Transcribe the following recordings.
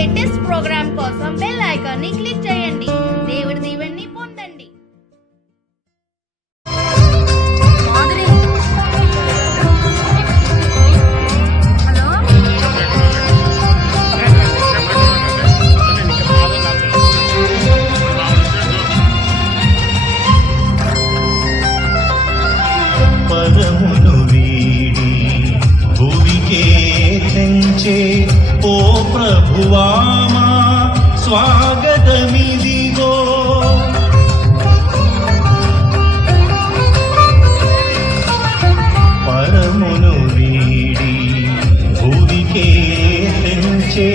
Latest programme కోసం bell icon ని click చేయండి. దేవుడి దీవెనని పొందండి. పదమును వీడి భూమికే తెంచే ఓ ప్రభువామా స్వాగతమిదిగో. పరమును వీడి భూమికే తెంచే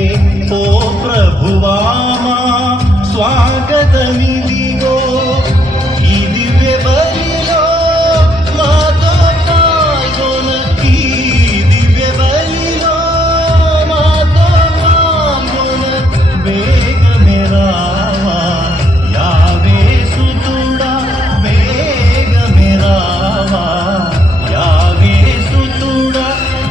ఓ ప్రభువామా స్వాగతమిదిగో. ఈ దివ్య బలిలో మాతో పాల్గొన, ఈ దివ్య బలిలో మాతో పాల్గొన. వేగమే రావా యావే సుతుడా, వేగమే రావా యావే సుతుడా.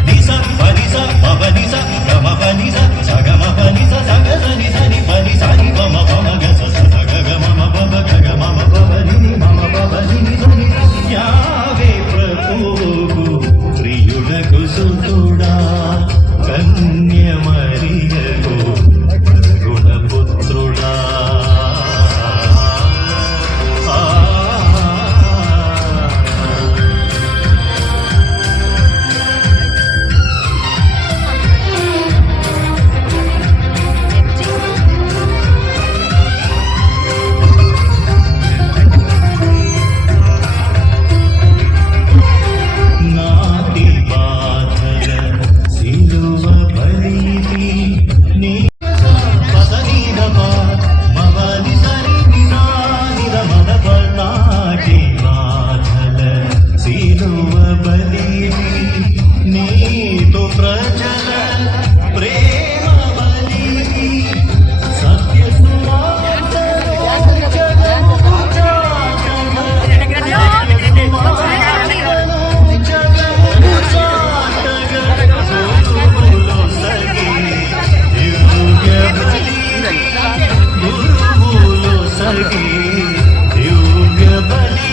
నిస పనిస పవనిస గమ పనిస సగమ పనిస సగసని సని పని సని పమ పమ గస సగ మమ పమ గగ మమ పవని మమ పవని సని. యావే ప్రభువు ప్రియుడకు సుతుడా, కన్య మరియకు గుణపుత్రుడా. నాటి బాధల సిలువ బలిది నీ పసనీదప మవని సరి నిదానిదమదప. నాటి బాధల సిలువ బలిది నీతో ప్రజల ప్రేమ బలిది. సత్య సువార్తలో జగము చాటగా, గురువులో సగి దివ్య బలి.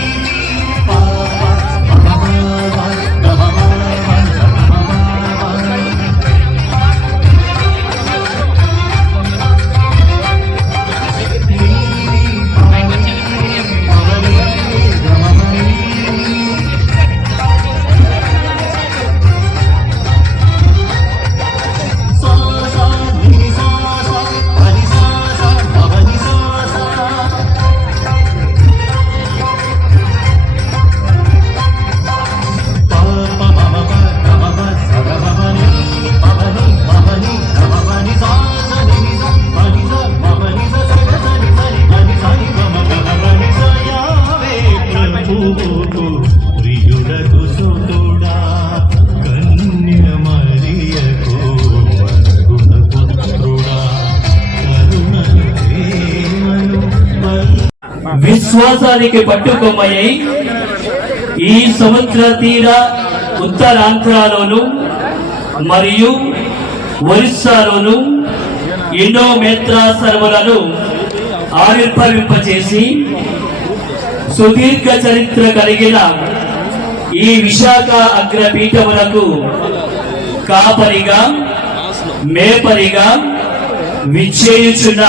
ప్రియుడకు సుతుడా, కన్య మరియకు గుణపుత్రుడా. కరుణను ప్రేమను విశ్వాసానికి పట్టుకొమ్మయ్యి ఈ సముద్ర తీర ఉత్తరాంధ్రలోను మరియు ఒరిస్సాలోను ఎన్నో మేత్రాసనములను ఆవిర్భవింపచేసి సుదీర్ఘ చరిత్ర కలిగిన ఈ విశాఖ అగ్రపీఠములకు కాపరిగా మేపరిగా విచ్చేయుచున్న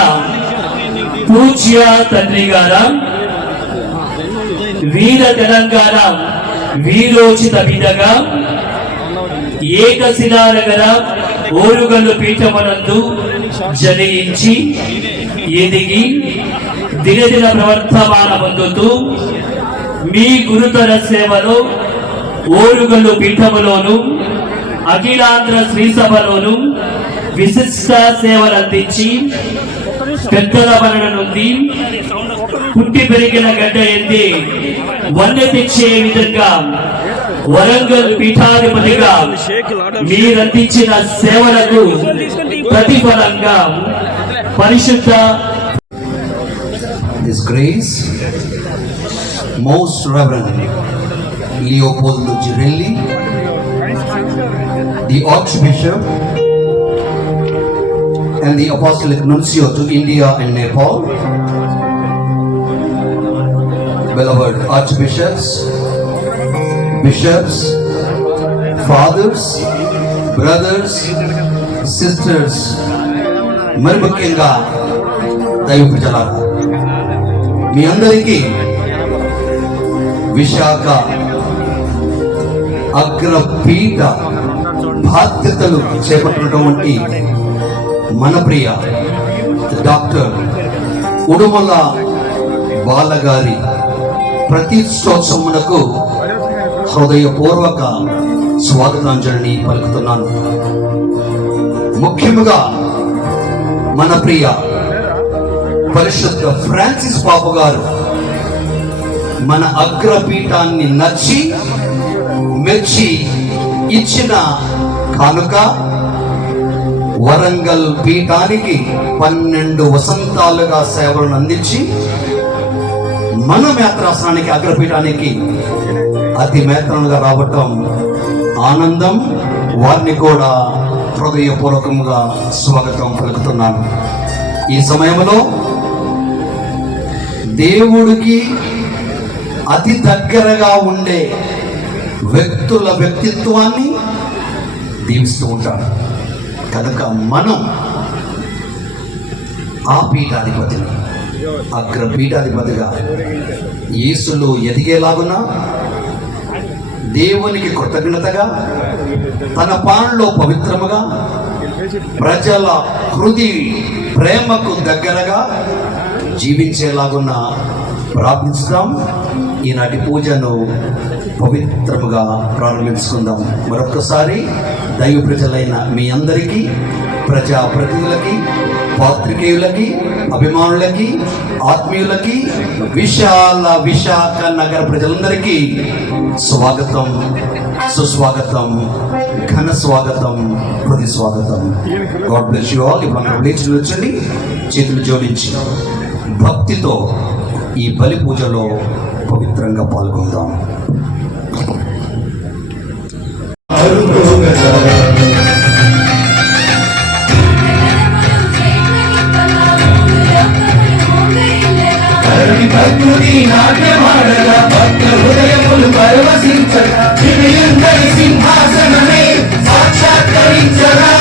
పూజ్య తండ్రి గార వీర తెలంగాణ వీరోచిత బిడ్డగా ఏకశిలానగర ఓరుగల్లు పీఠమునందు జనించి ఎదిగి దినదిన ప్రవర్తమాన పొందుతూ మీ గురుతర సేవలో ఓరుగల్లు పీఠములోను అఖిలాంధ్ర శ్రీసభలోను విశిష్ట సేవలందించి పెద్దల వలన నుండి పుట్టి పెరిగిన గడ్డ ఎత్తి వన్నె తెచ్చే విధంగా వరంగల్ పీఠాధిపతిగా మీరందించిన సేవలకు ప్రతిఫలంగా పరిశుద్ధ His Grace, Most Reverend Leopoldo Girelli, the Archbishop and the Apostolic Nuncio to India and Nepal, beloved archbishops, bishops, fathers, brothers, sisters, మరి ముఖ్యంగా దైవ ప్రజలారా, మీ అందరికీ విశాఖ అగ్రపీఠ బాధ్యతలు చేపట్టినటువంటి మన ప్రియ డాక్టర్ ఉడుమల బాలగారి ప్రతిష్టోత్సవమునకు హృదయపూర్వక స్వాగతాంజలిని పలుకుతున్నాను. ముఖ్యముగా మన ప్రియ పరిశుద్ధ ఫ్రాన్సిస్ పాపు గారు మన అగ్రపీఠాన్ని నచ్చి మెచ్చి ఇచ్చిన కానుక వరంగల్ పీఠానికి 12 వసంతాలుగా సేవలను అందించి మన మేత్రాసనానికి అగ్రపీఠానికి అతి మేత్రంగా రావటం ఆనందం. వారిని కూడా హృదయపూర్వకంగా స్వాగతం పలుకుతున్నాను. ఈ సమయంలో దేవుడికి అతి దగ్గరగా ఉండే వ్యక్తుల వ్యక్తిత్వాన్ని దీవిస్తూ ఉంటాడు. కనుక మనం ఆ పీఠాధిపతిని అగ్రపీఠాధిపతిగా యేసులో ఎదిగేలాగున్నా దేవునికి కృతజ్ఞతగా తన పాన్లో పవిత్రముగా ప్రజల హృదయ ప్రేమకు దగ్గరగా జీవించేలాగున్న ప్రార్థిస్తాం. ఈనాటి పూజను పవిత్రముగా ప్రారంభించుకుందాం. మరొకసారి దైవ ప్రజలైన మీ అందరికీ, ప్రజాప్రతినిధులకి, పాత్రికేయులకి, అభిమానులకి, ఆత్మీయులకి, విశాఖ నగర ప్రజలందరికీ స్వాగతం, సుస్వాగతం, ఘన స్వాగతం, హృదయ స్వాగతం. God bless you all. ఇప్పుడు మనం లేచి నిల్చొని చేతులు జోడించి భక్తితో ఈ బలి పూజలో పవిత్రంగా పాల్గొందాం. భక్తుడి నాట్యమాడగా భక్త హృదయములు పరవశించగా దివ్యందరి సింహాసనమే సాక్షాత్కరించగా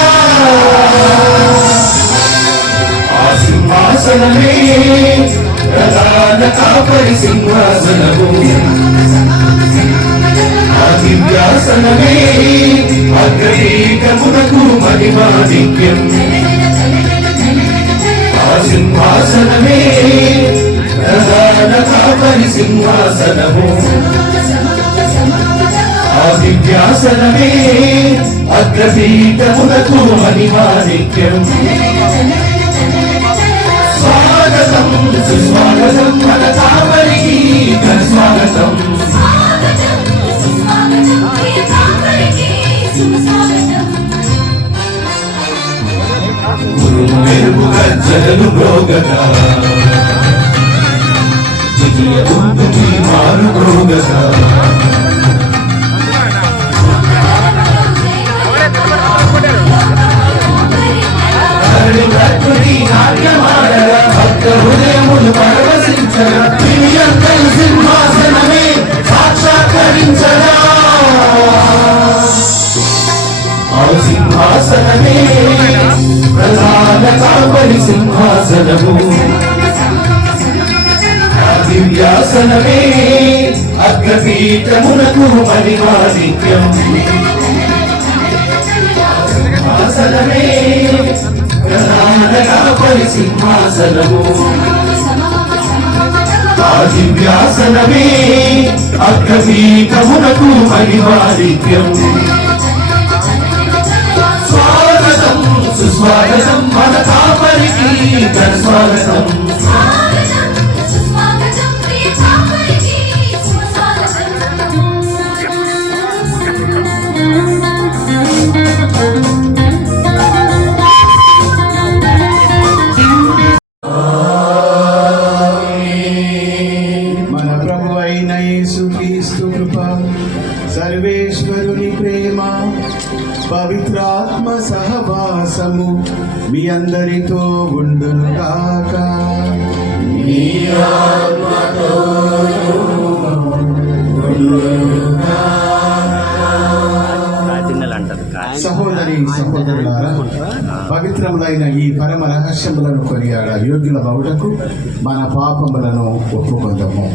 ఆ సింహాసనమే ప్రధాన కాపరి సింహాసనము, ఆ దివ్యాసనమే అగ్రపీఠమునకు మహిమాధిక్యం. ఆ సింహాసనమే ప్రధాన కాపరి సింహాసనము, ఆ దివ్యాసనమే అగ్రపీఠమునకు మహిమాధిక్యం. స్వాగతం సుస్వాగతం మన కాపరికి ఘన స్వాగతం. ఉరుము మెరుపు గజ్జలను మ్రోగగా విజయ దుందుని మారు మ్రోగగా భక్తుడి నాట్యమాడగా భక్త హృదయములు పరవశించగా దివ్యందరి సింహాసనమే సాక్షాత్కరించగా ఆ సింహాసనమే ప్రధాన కాపరి సింహాసనము, ఆ దివ్యాసనమే అగ్రపీఠమునకు మహిమాధిక్యం. సింహాసనమే ప్రధాన కాపరి సింహాసనము, ఆ దివ్యాసనమే అగ్రపీఠమునకు మహిమాధిక్యం. స్వాగతం సుస్వాగతం మన కాపరికి ఘన స్వాగతం. మన ప్రభు అయిన యేసుక్రీస్తు కృప, సర్వేశ్వరుని సర్వేశ్వరుని ప్రేమ పవిత్రాత్మ సహవాసము మీ అందరితో ఉండునుగాక. సహోదరి సహోదరులారా, పవిత్రములైన ఈ పరమ రహస్యములను కొనియాడ యోగ్యుల బౌటకు మన పాపములను ఒప్పుకొందము.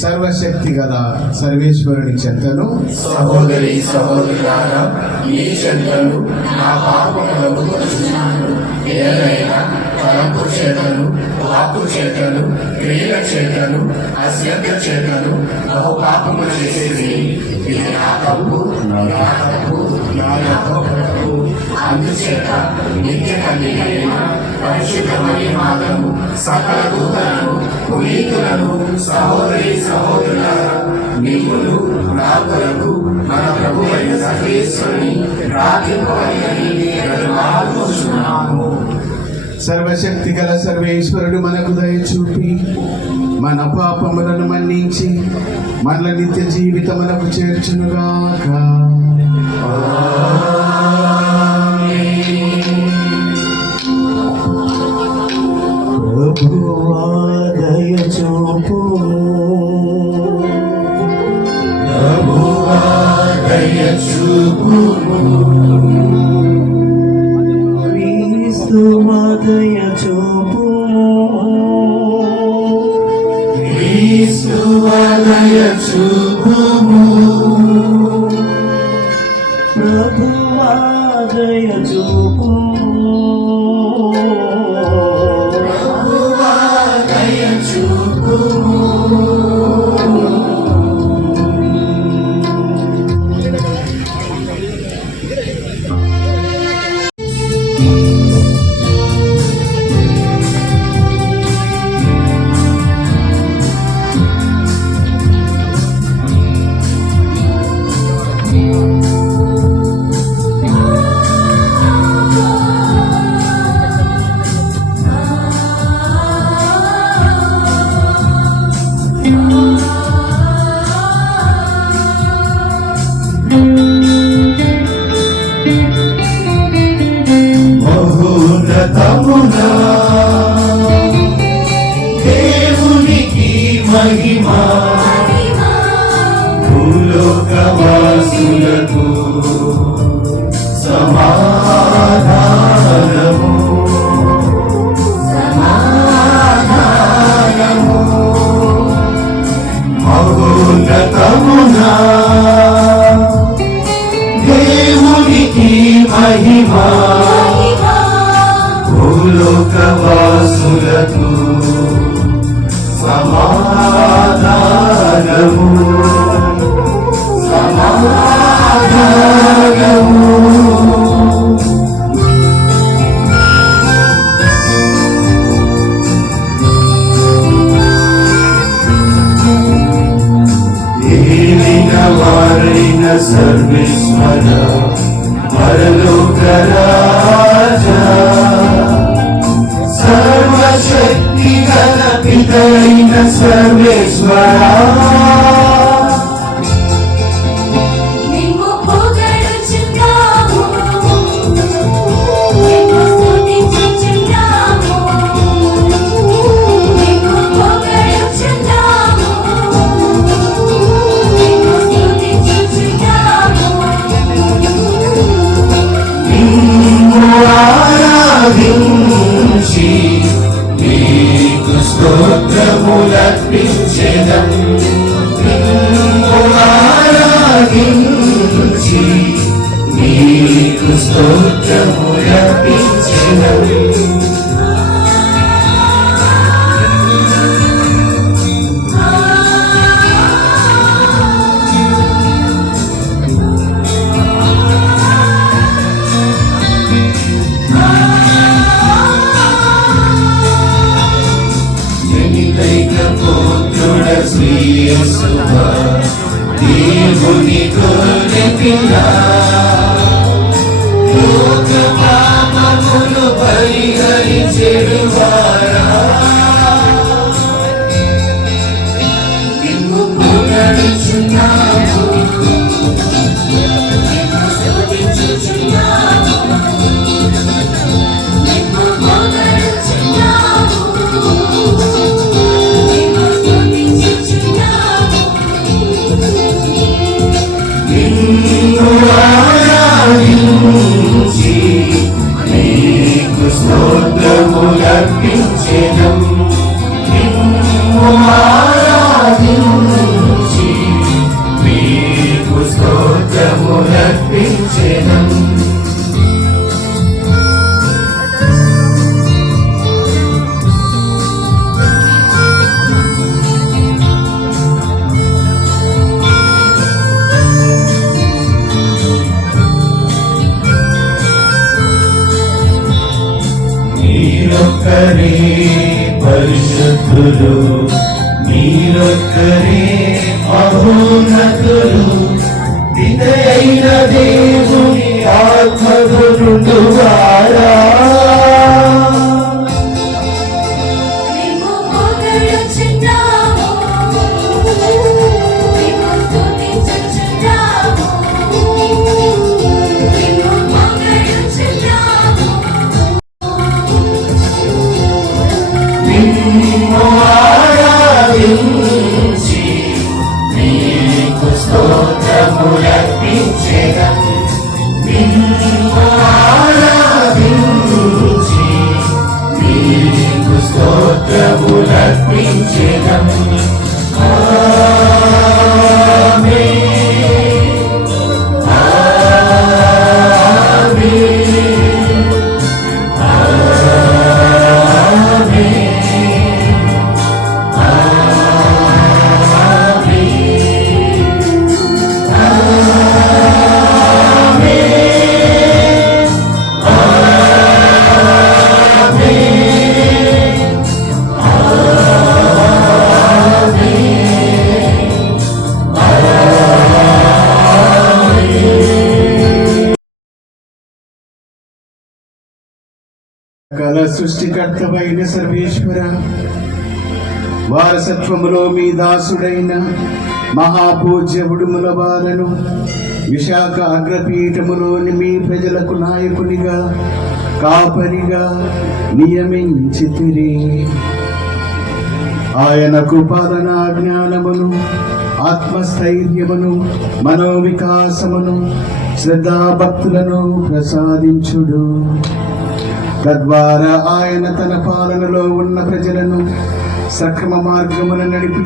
సర్వశక్తి గల సర్వేశ్వరుని చెంతను సహోదరి సహోదరులారా, మీ చెంతను నా పాపములను కొలుచున్నాను. ఏదైనా తలంపు చేతను, వాక్కు చేతను, క్రియల చేతను, అశ్రద్ధ చేతను బహు పాపము చేసేది. ఇది నా తప్పు, నా తప్పు, నా తప్పు. అందుచేత నిత్య కన్యకైన పరిశుద్ధ మరియ మాతను, సకల దూతలను, పునీతులను, సహోదరి సహోదరులారా, మిమ్ములు నా కొరకు మన ప్రభువైన సర్వేశ్వరుని ప్రార్థింపవలెనని బ్రతిమాలుకొనుచున్నాము. సర్వశక్తి గల సర్వేశ్వరుడు మనకు దయ చూపి మన పాపములను మన్నించి మనల నిత్య జీవితములకు చేర్చునుగాక. ప్రభువా దయ చూపుము, ప్రభువా దయ చూపుము, క్రీస్తువా దయ చూపుము, క్రీస్తువా దయ చూపుము, ప్రభువా దయ చూపుము, ప్రభువా దయ చూపుము. మహోన్నతమునా దేవునికి మహిమా, భూలోకవాసులకు సమాధానము, సమాధానము. మహోన్నతమునా దేవునికి మహిమా, భూలోకవాసులకు సమాధానము, సమాధానము. ఏలిన వారైన సర్వేశ్వర పరలోక రాజా, సర్వశక్తి గల పితైన సర్వేశ్వరా, నిన్ను పొగడుచున్నాము, నిన్ను స్తుతించుచున్నాము, నిన్ను పొగడుచున్నాము, నిన్ను స్తుతించుచున్నాము. నిన్ను ఆరాధించి నీకు స్తోత్రములర్పించెదం. నిన్ను ఆరాధించి నీకు స్తోత్రములర్పించెదం. పుత్రుడ శ్రీయసువ దేవుని గొర్రె పిల్ల, లోక పాపములు పరిహరించెడువాడా, పరిశుద్ధులు మీరొక్కరే మహోన్నతులు విధైన దేవుని ఆత్మగురువారా మేము పొగడుచున్నాము మేము స్తుతించుచున్నాము మేము పొగడుచున్నాము నిన్ను ఆరాధించి నీకు స్తోత్రములర్పించెదా నిన్ను ఆరాధించి నీకు స్తోత్రములర్పించెదా కల సృష్టికర్తవైన సర్వేశ్వర వారసత్వములో మీ దాసుడైన మహాపూజ్య ఉడుముల బాలను విశాఖ అగ్రపీఠములోని మీ ప్రజలకు నాయకునిగా కాపరిగా నియమించితిరి. ఆయనకు పాలనా జ్ఞానమును ఆత్మస్థైర్యమును మనోవికాసమును శ్రద్ధాభక్తులను ప్రసాదించుడు. తద్వారా ఆయన తన పాలనలో ఉన్న ప్రజలను సక్రమ మార్గమున నడిపి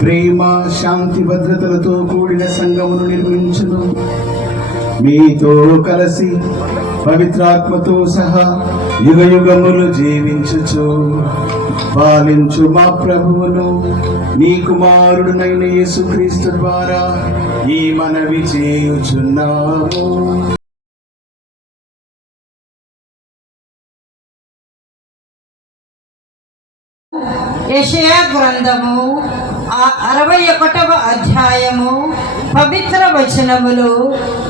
ప్రేమ శాంతి భద్రతలతో కూడిన సంఘమును నిర్మించును. మీతో కలిసి పవిత్రాత్మతో సహా యుగ యుగములు జీవించుచు పాలించు మా ప్రభువును నీ కుమారుడునైన యేసుక్రీస్తు ద్వారా ఈ మనవి చేయుచున్నాము. యెషయా గ్రంథము 61వ అధ్యాయము పవిత్ర వచనములు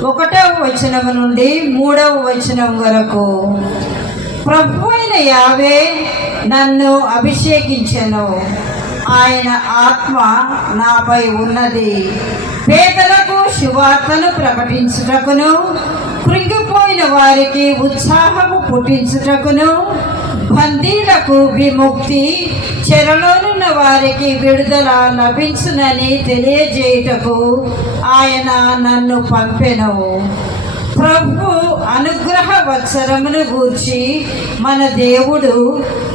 1వ వచనము నుండి 3వ వచనం వరకు. ప్రభువైన యావే నన్ను అభిషేకించెను, ఆయన ఆత్మ నాపై ఉన్నది. పేదలకు శువార్తను ప్రకటించుటకును, కృంగిపోయిన వారికి ఉత్సాహము పుట్టించుటకును, బందీలకు విముక్తి, చెరలోనున్న వారికి విడుదల లభించునని తెలియజేయుటకు ఆయన నన్ను పంపెను. ప్రభు అనుగ్రహ వత్సరమును గూర్చి మన దేవుడు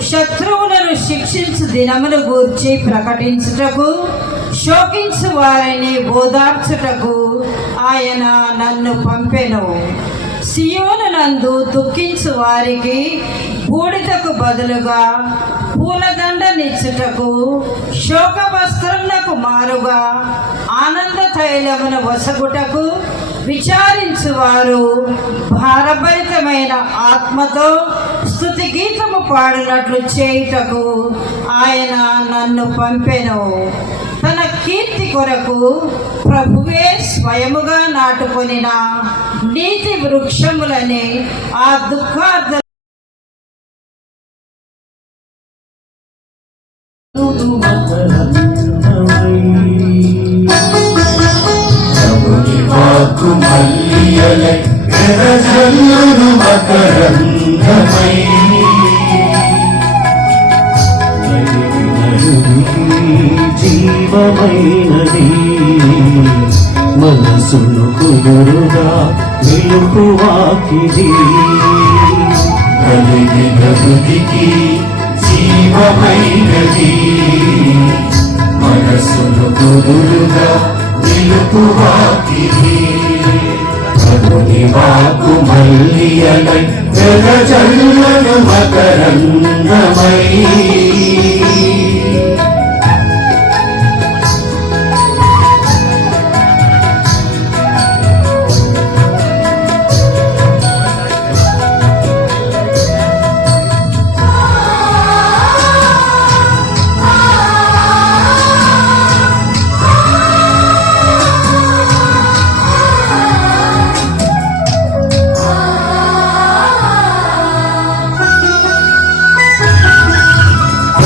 శత్రువులను శిక్షించు దినమును గూర్చి ప్రకటించుటకు, శోకించు వారిని ఓదార్చుటకు ఆయన నన్ను పంపెను. సియోను నందు దుఃఖించు వారికి బూడిదకు బదులుగా పూలదండనిచ్చుటకు, శోక వస్త్రములకు మారుగా ఆనంద తైలమును వసగుటకు విచారించువారు భారభరితమైన ఆత్మతో స్తుతి గీతము పాడినట్లు చేయుటకు ఆయన నన్ను పంపెను. తన కీర్తి కొరకు ప్రభువే స్వయముగా నాటుకొనిన నీతి వృక్షములని ఆ దుఃఖార్ధ వాకు మల్లియలై వెదజల్లును మకరందమై జీవమైనది మనసును కుదురుగా వెలుగువాకిది. కలిగిన హృదికి జీవమైనది మనసును కుదురుగా నిలుపువాకిది. ప్రభుని వాకు మల్లియలై వెదజల్లును మకరందమై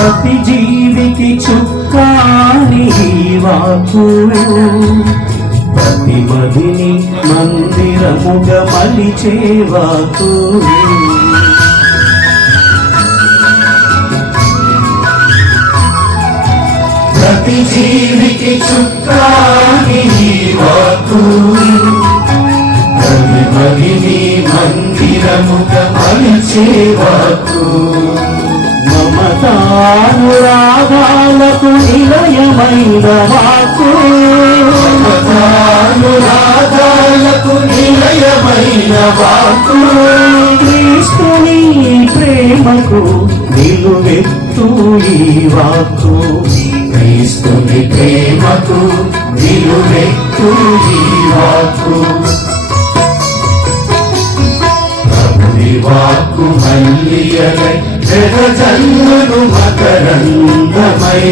ప్రతి జీవికి చుక్కాని వాకు ప్రతి మదిని మందిరముగా మలిచే వాకు ప్రతి జీవికి చుక్కాని వాకు ప్రతి మదిని మందిరముగా మలిచే వాకు మమతానురాగాలకు నిలయమైన వాకు మమతానురాగాలకు నిలయమైన వాకు క్రీస్తుని ప్రేమకు నిలువెత్తు ఈ వాకు క్రీస్తుని ప్రేమకు నిలువెత్తు ఈ వాకు ప్రభుని వాక్కు మల్లియలై జగజల్లును మకరందమై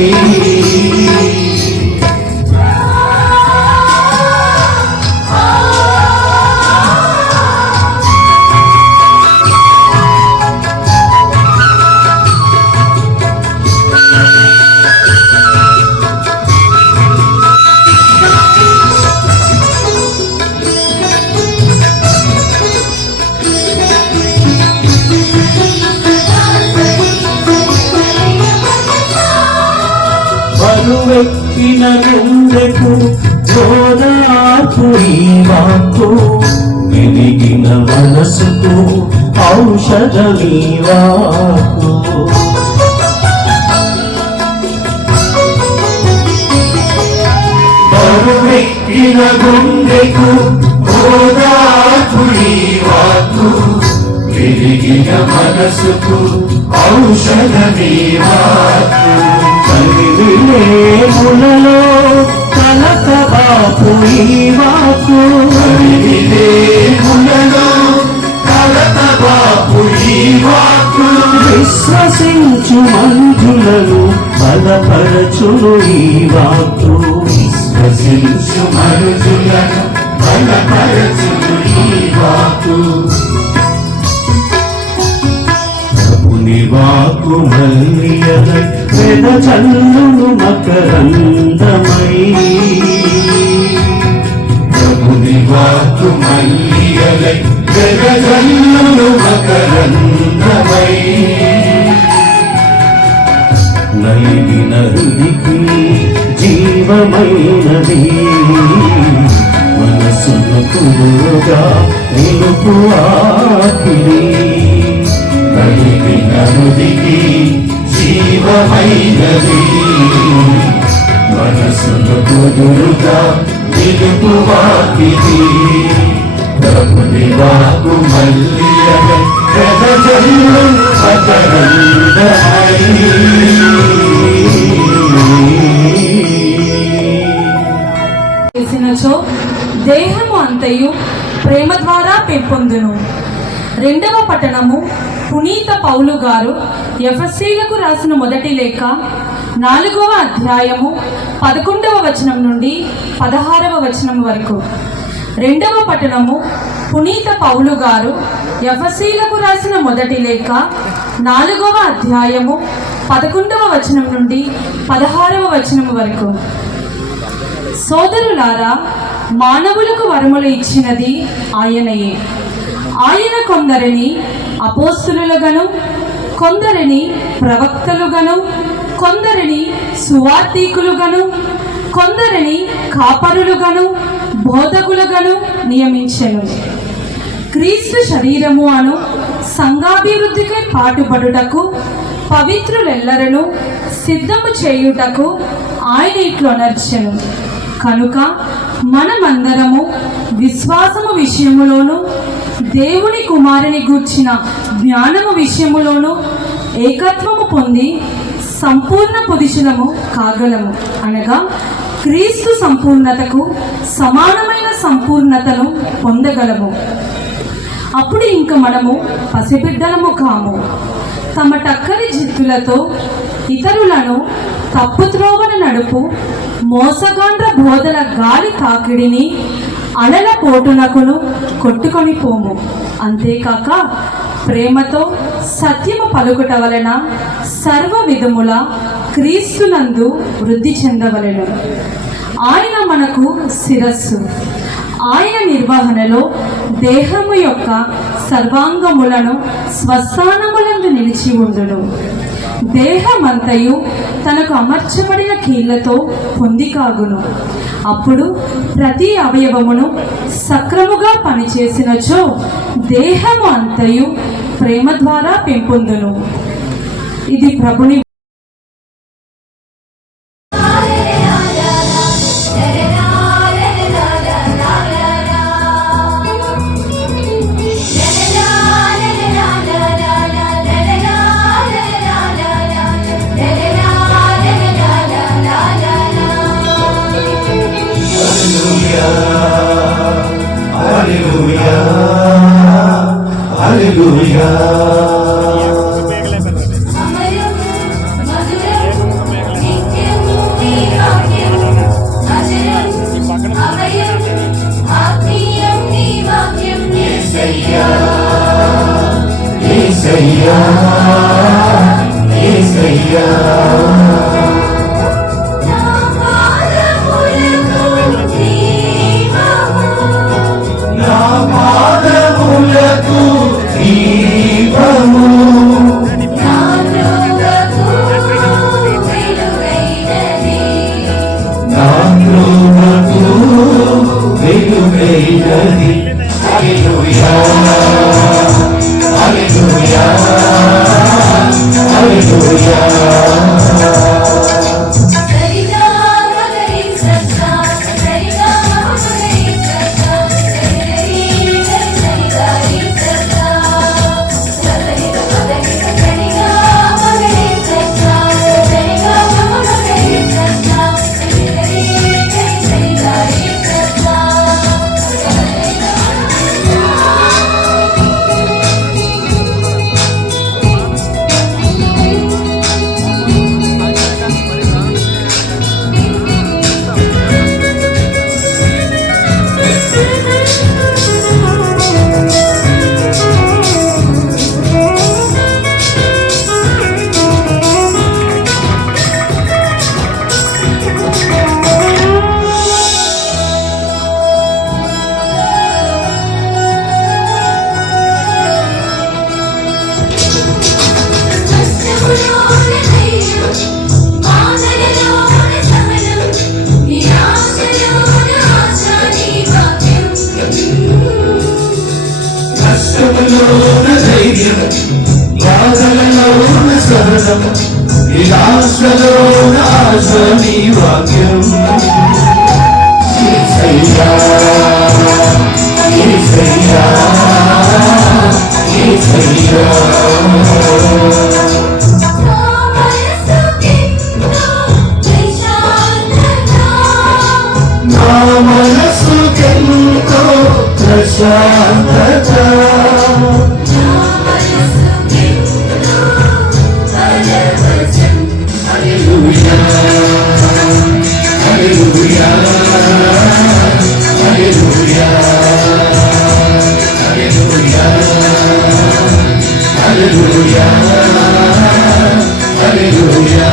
బరువెక్కిన గుండెకు ఓదార్పు ఈ వాక్కు విరిగిన మనసుకు ఔషధమీ వాక్కు బరువెక్కిన గుండెకు ఓదార్పు ఈ వాక్కు విరిగిన మనసుకు ఔషధమీ వాక్కు కలివిలేములలో కలకబాపు ఈ వాక్కు కలివిలేములలో కలతబాపు ఈ వాక్కు విశ్వసించు మంజులను బలపరచును ఈ వాక్కు విశ్వసించు మనుషులను బలపరచును ఈ వాక్కు ప్రభుని వాక్కు మల్లియలై వెదజల్లును మకరందమై ప్రభుని వాక్కు మల్లియలై జగజల్లును మకరందమై నలిగిన హృదికి జీవమైనది మనసును కుదురుగా నిలుపు ఆపిరి కలిగిన హృదికి జీవమైనది మనసును కుదురుగా నిలుపు వాకిది ప్రభుని వాక్కు మల్లియలై జగజల్లును మకరందమై చేసినచో దేహము అంతయు ప్రేమ ద్వారా పెంపొందును. రెండవ పట్టణము పునీత పౌలు గారు ఎఫెసీయులకు రాసిన మొదటి లేఖ 4వ అధ్యాయము 11వ వచనం నుండి 16వ వచనం వరకు. రెండవ పట్టణము పునీత పౌలు గారు ఎఫెసీయులకు రాసిన మొదటి లేఖ 4వ అధ్యాయము 11వ వచనం నుండి 16వ వచనం వరకు. సోదరులారా, మానవులకు వరములు ఇచ్చినది ఆయనయే. ఆయన కొందరిని అపోస్తులుగాను, కొందరిని ప్రవక్తలుగాను, కొందరిని సువార్తీకులుగాను, కొందరిని కాపరులుగాను, బోధకులుగాను నియమించెను. క్రీస్తు శరీరము అను సంఘాభివృద్ధికై పాటుపడుటకు పవిత్రులెల్లరను సిద్ధము చేయుటకు ఆయన ఇట్లొనర్చెను. కనుక మనమందరము విశ్వాసము విషయములోను, దేవుని కుమారుని గూర్చిన జ్ఞానము విషయములోను ఏకత్వము పొంది సంపూర్ణ పురుషులము కాగలము. అనగా క్రీస్తు సంపూర్ణతకు సమానమైన సంపూర్ణతను పొందగలము. అప్పుడు ఇంక మనము పసిబిడ్డలము కాము. తమ టక్కరి జిత్తులతో ఇతరులను తప్పుత్రోవన నడుపు మోసగాండ్ర బోధల గాలి తాకిడిని అలల పోటునకును కొట్టుకొని పోము. అంతేకాక ప్రేమతో సత్యము పలుకుట వలన సర్వ విధముల క్రీస్తునందు వృద్ధి చెందవలెను. ఆయన మనకు శిరస్సు. ఆయన నిర్వహణలో దేహము యొక్క సర్వాంగములను స్వస్థానములందు నిలిచి ఉండును. దేహమంతయు తనకు అమర్చబడిన కీళ్లతో పొందికాగును. అప్పుడు ప్రతి అవయవమును సక్రముగా పనిచేసినచో దేహము అంతయు ప్రేమ ద్వారా పెంపొందును. ఇది ప్రభుని అమరం మధురం నిత్యం నీ వాక్యం అజరం అభయం ఆత్మీయం నీ వాక్యం యేసయ్యా యేసయ్యా యేసయ్యా నా పాదములకు దీపము నా పాదములకు దీపము నా త్రోవకు వెలుగైనది నా కృపకు వెలుగైనది. హల్లెలూయా హల్లెలూయా హల్లెలూయా. సరిగా మగరిససా సరిగా మగరిససా సరిగా సరిగా సరిగా సరిగా మగరిససా సరిగా మగరిససా సరిగా కష్టములోన ధైర్యం బాధలలోన సహనం నిరాశలోన ఆశ నీ వాక్యం. యేసయ్యా యేసయ్యా యేసయ్యా నా మనసుకెంతో ప్రశాంతత. హల్లెలూయా హల్లెలూయా హల్లెలూయా హల్లెలూయా హల్లెలూయా హల్లెలూయా.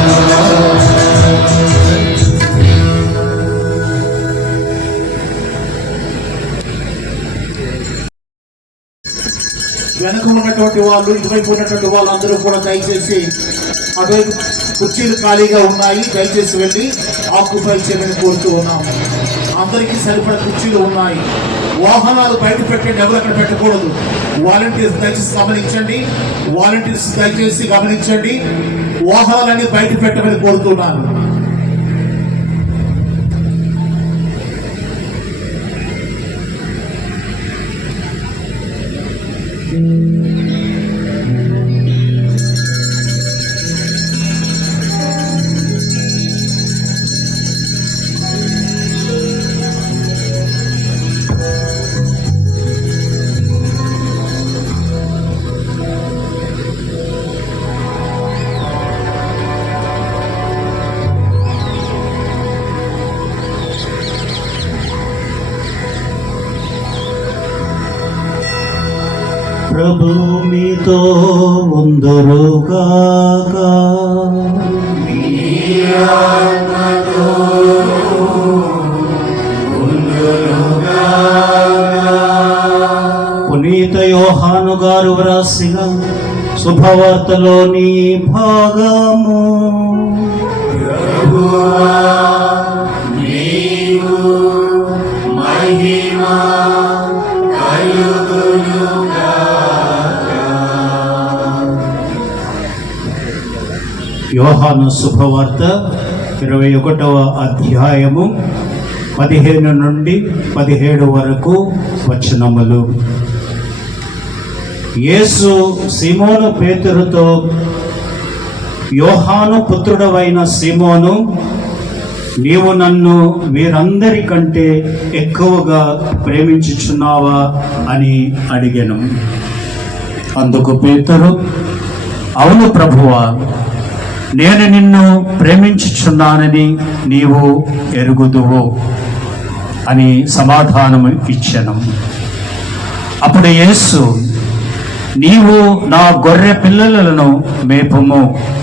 వెనక ఉన్నటువంటి వాళ్ళు ఇటువైపు ఉన్నటువంటి వాళ్ళందరూ కూడా దయచేసి అటువైపు కుర్చీలు ఖాళీగా ఉన్నాయి, దయచేసి వెళ్ళి ఆక్యుపై చేయమని కోరుతూ ఉన్నాము. అందరికీ సరిపడ కుర్చీలు ఉన్నాయి. వాహనాలు బయట పెట్టండి, ఎవరు అక్కడ పెట్టకూడదు. వాలంటీర్స్ దయచేసి గమనించండి, వాలంటీర్స్ దయచేసి గమనించండి. వాహనాలన్నీ బయట పెట్టమని కోరుతున్నాను. ప్రభు మీతో ఉందరుగాక. పునీత యోహాను గారు వ్రాసిన శుభవార్తలోని భాగము. యోహాను శుభవార్త 21వ అధ్యాయము 15 నుండి 17 వరకు వచనములు. యేసు సీమోను పేతురుతో, యోహాను పుత్రుడవైన సీమోను, నీవు నన్ను వీరందరికంటే ఎక్కువగా ప్రేమించుచున్నావా అని అడిగాను. అందుకు పేతురు, అవును ప్రభువా, నేను నిన్ను ప్రేమించుచున్నానని నీవు ఎరుగుదువు అని సమాధానము ఇచ్చాను. అప్పుడు యేసు, నీవు నా గొర్రె పిల్లలను మేపుము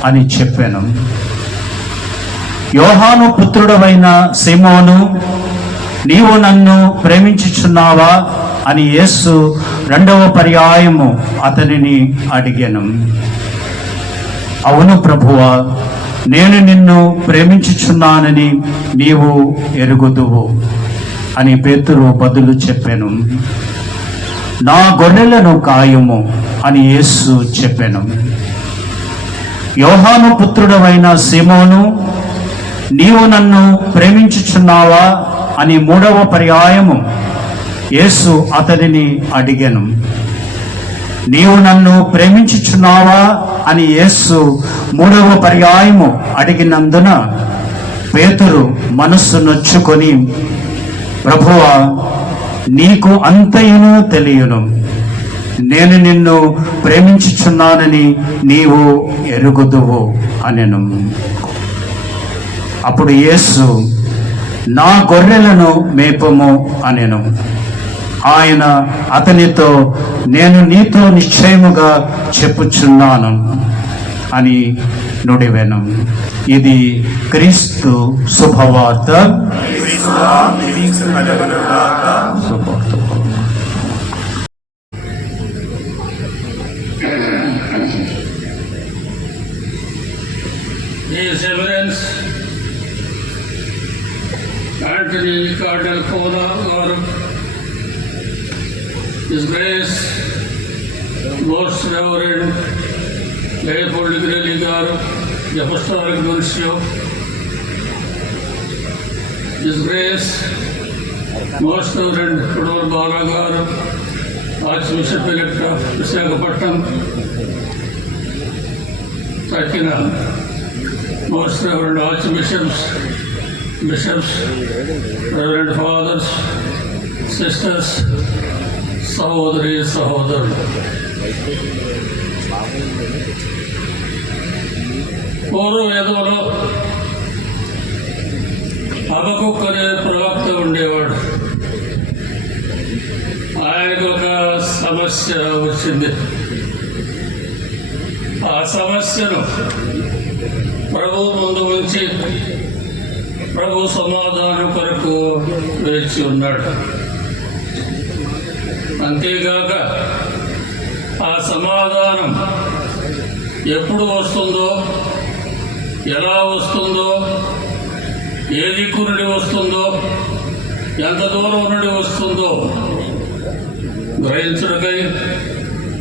అని చెప్పాను. యోహాను పుత్రుడవైన సీమోను, నీవు నన్ను ప్రేమించుచున్నావా అని యేసు 2వ పర్యాయము అతనిని అడిగాను. అవును ప్రభువా, నేను నిన్ను ప్రేమించుచున్నానని నీవు ఎరుగుదువు అని పేతురు బదులు చెప్పాను. నా గొర్రెలను కాయుము అని యేసు చెప్పాను. యోహాను పుత్రుడవైన సీమోను, నీవు నన్ను ప్రేమించుచున్నావా అని 3వ పర్యాయము యేసు అతనిని అడిగాను. నీవు నన్ను ప్రేమించుచున్నావా అని యేసు 3వ పర్యాయము అడిగినందున పేతురు మనస్సు నొచ్చుకొని, ప్రభువా, నీకు అంతయును తెలియను, నేను నిన్ను ప్రేమించుచున్నానని నీవు ఎరుగుదువు అనెను. అప్పుడు యేసు, నా గొర్రెలను మేపము అనెను. ఆయన అతనితో, నేను నీతో నిశ్చయముగా చెప్పుచున్నాను అని నుడివెను. ఇది క్రీస్తు శుభవార్త. His Eminence Anthony Cardinal Pona Garu, His Grace Most Reverend Leopold Grelli Garu, the Apostolic Nuncio, His Grace Most Reverend Pudor Bala Garu, Archbishop Elect of Visakhapatnam, Sakina, Most Reverend Archbishops, Bishops, Reverend Fathers, Sisters, సహోదరి సహోదరులు, పూర్వవేదంలో Habakkuk అనే ప్రవక్త ఉండేవాడు. ఆయనకు ఒక సమస్య వచ్చింది. ఆ సమస్యను ప్రభు ముందు ఉంచి ప్రభు సమాధానం కొరకు వేచి ఉన్నాడు. అంతేగాక ఆ సమాధానం ఎప్పుడు వస్తుందో, ఎలా వస్తుందో, ఏ దిక్కు నుండి వస్తుందో, ఎంత దూరం నుండి వస్తుందో గ్రహించుటకై,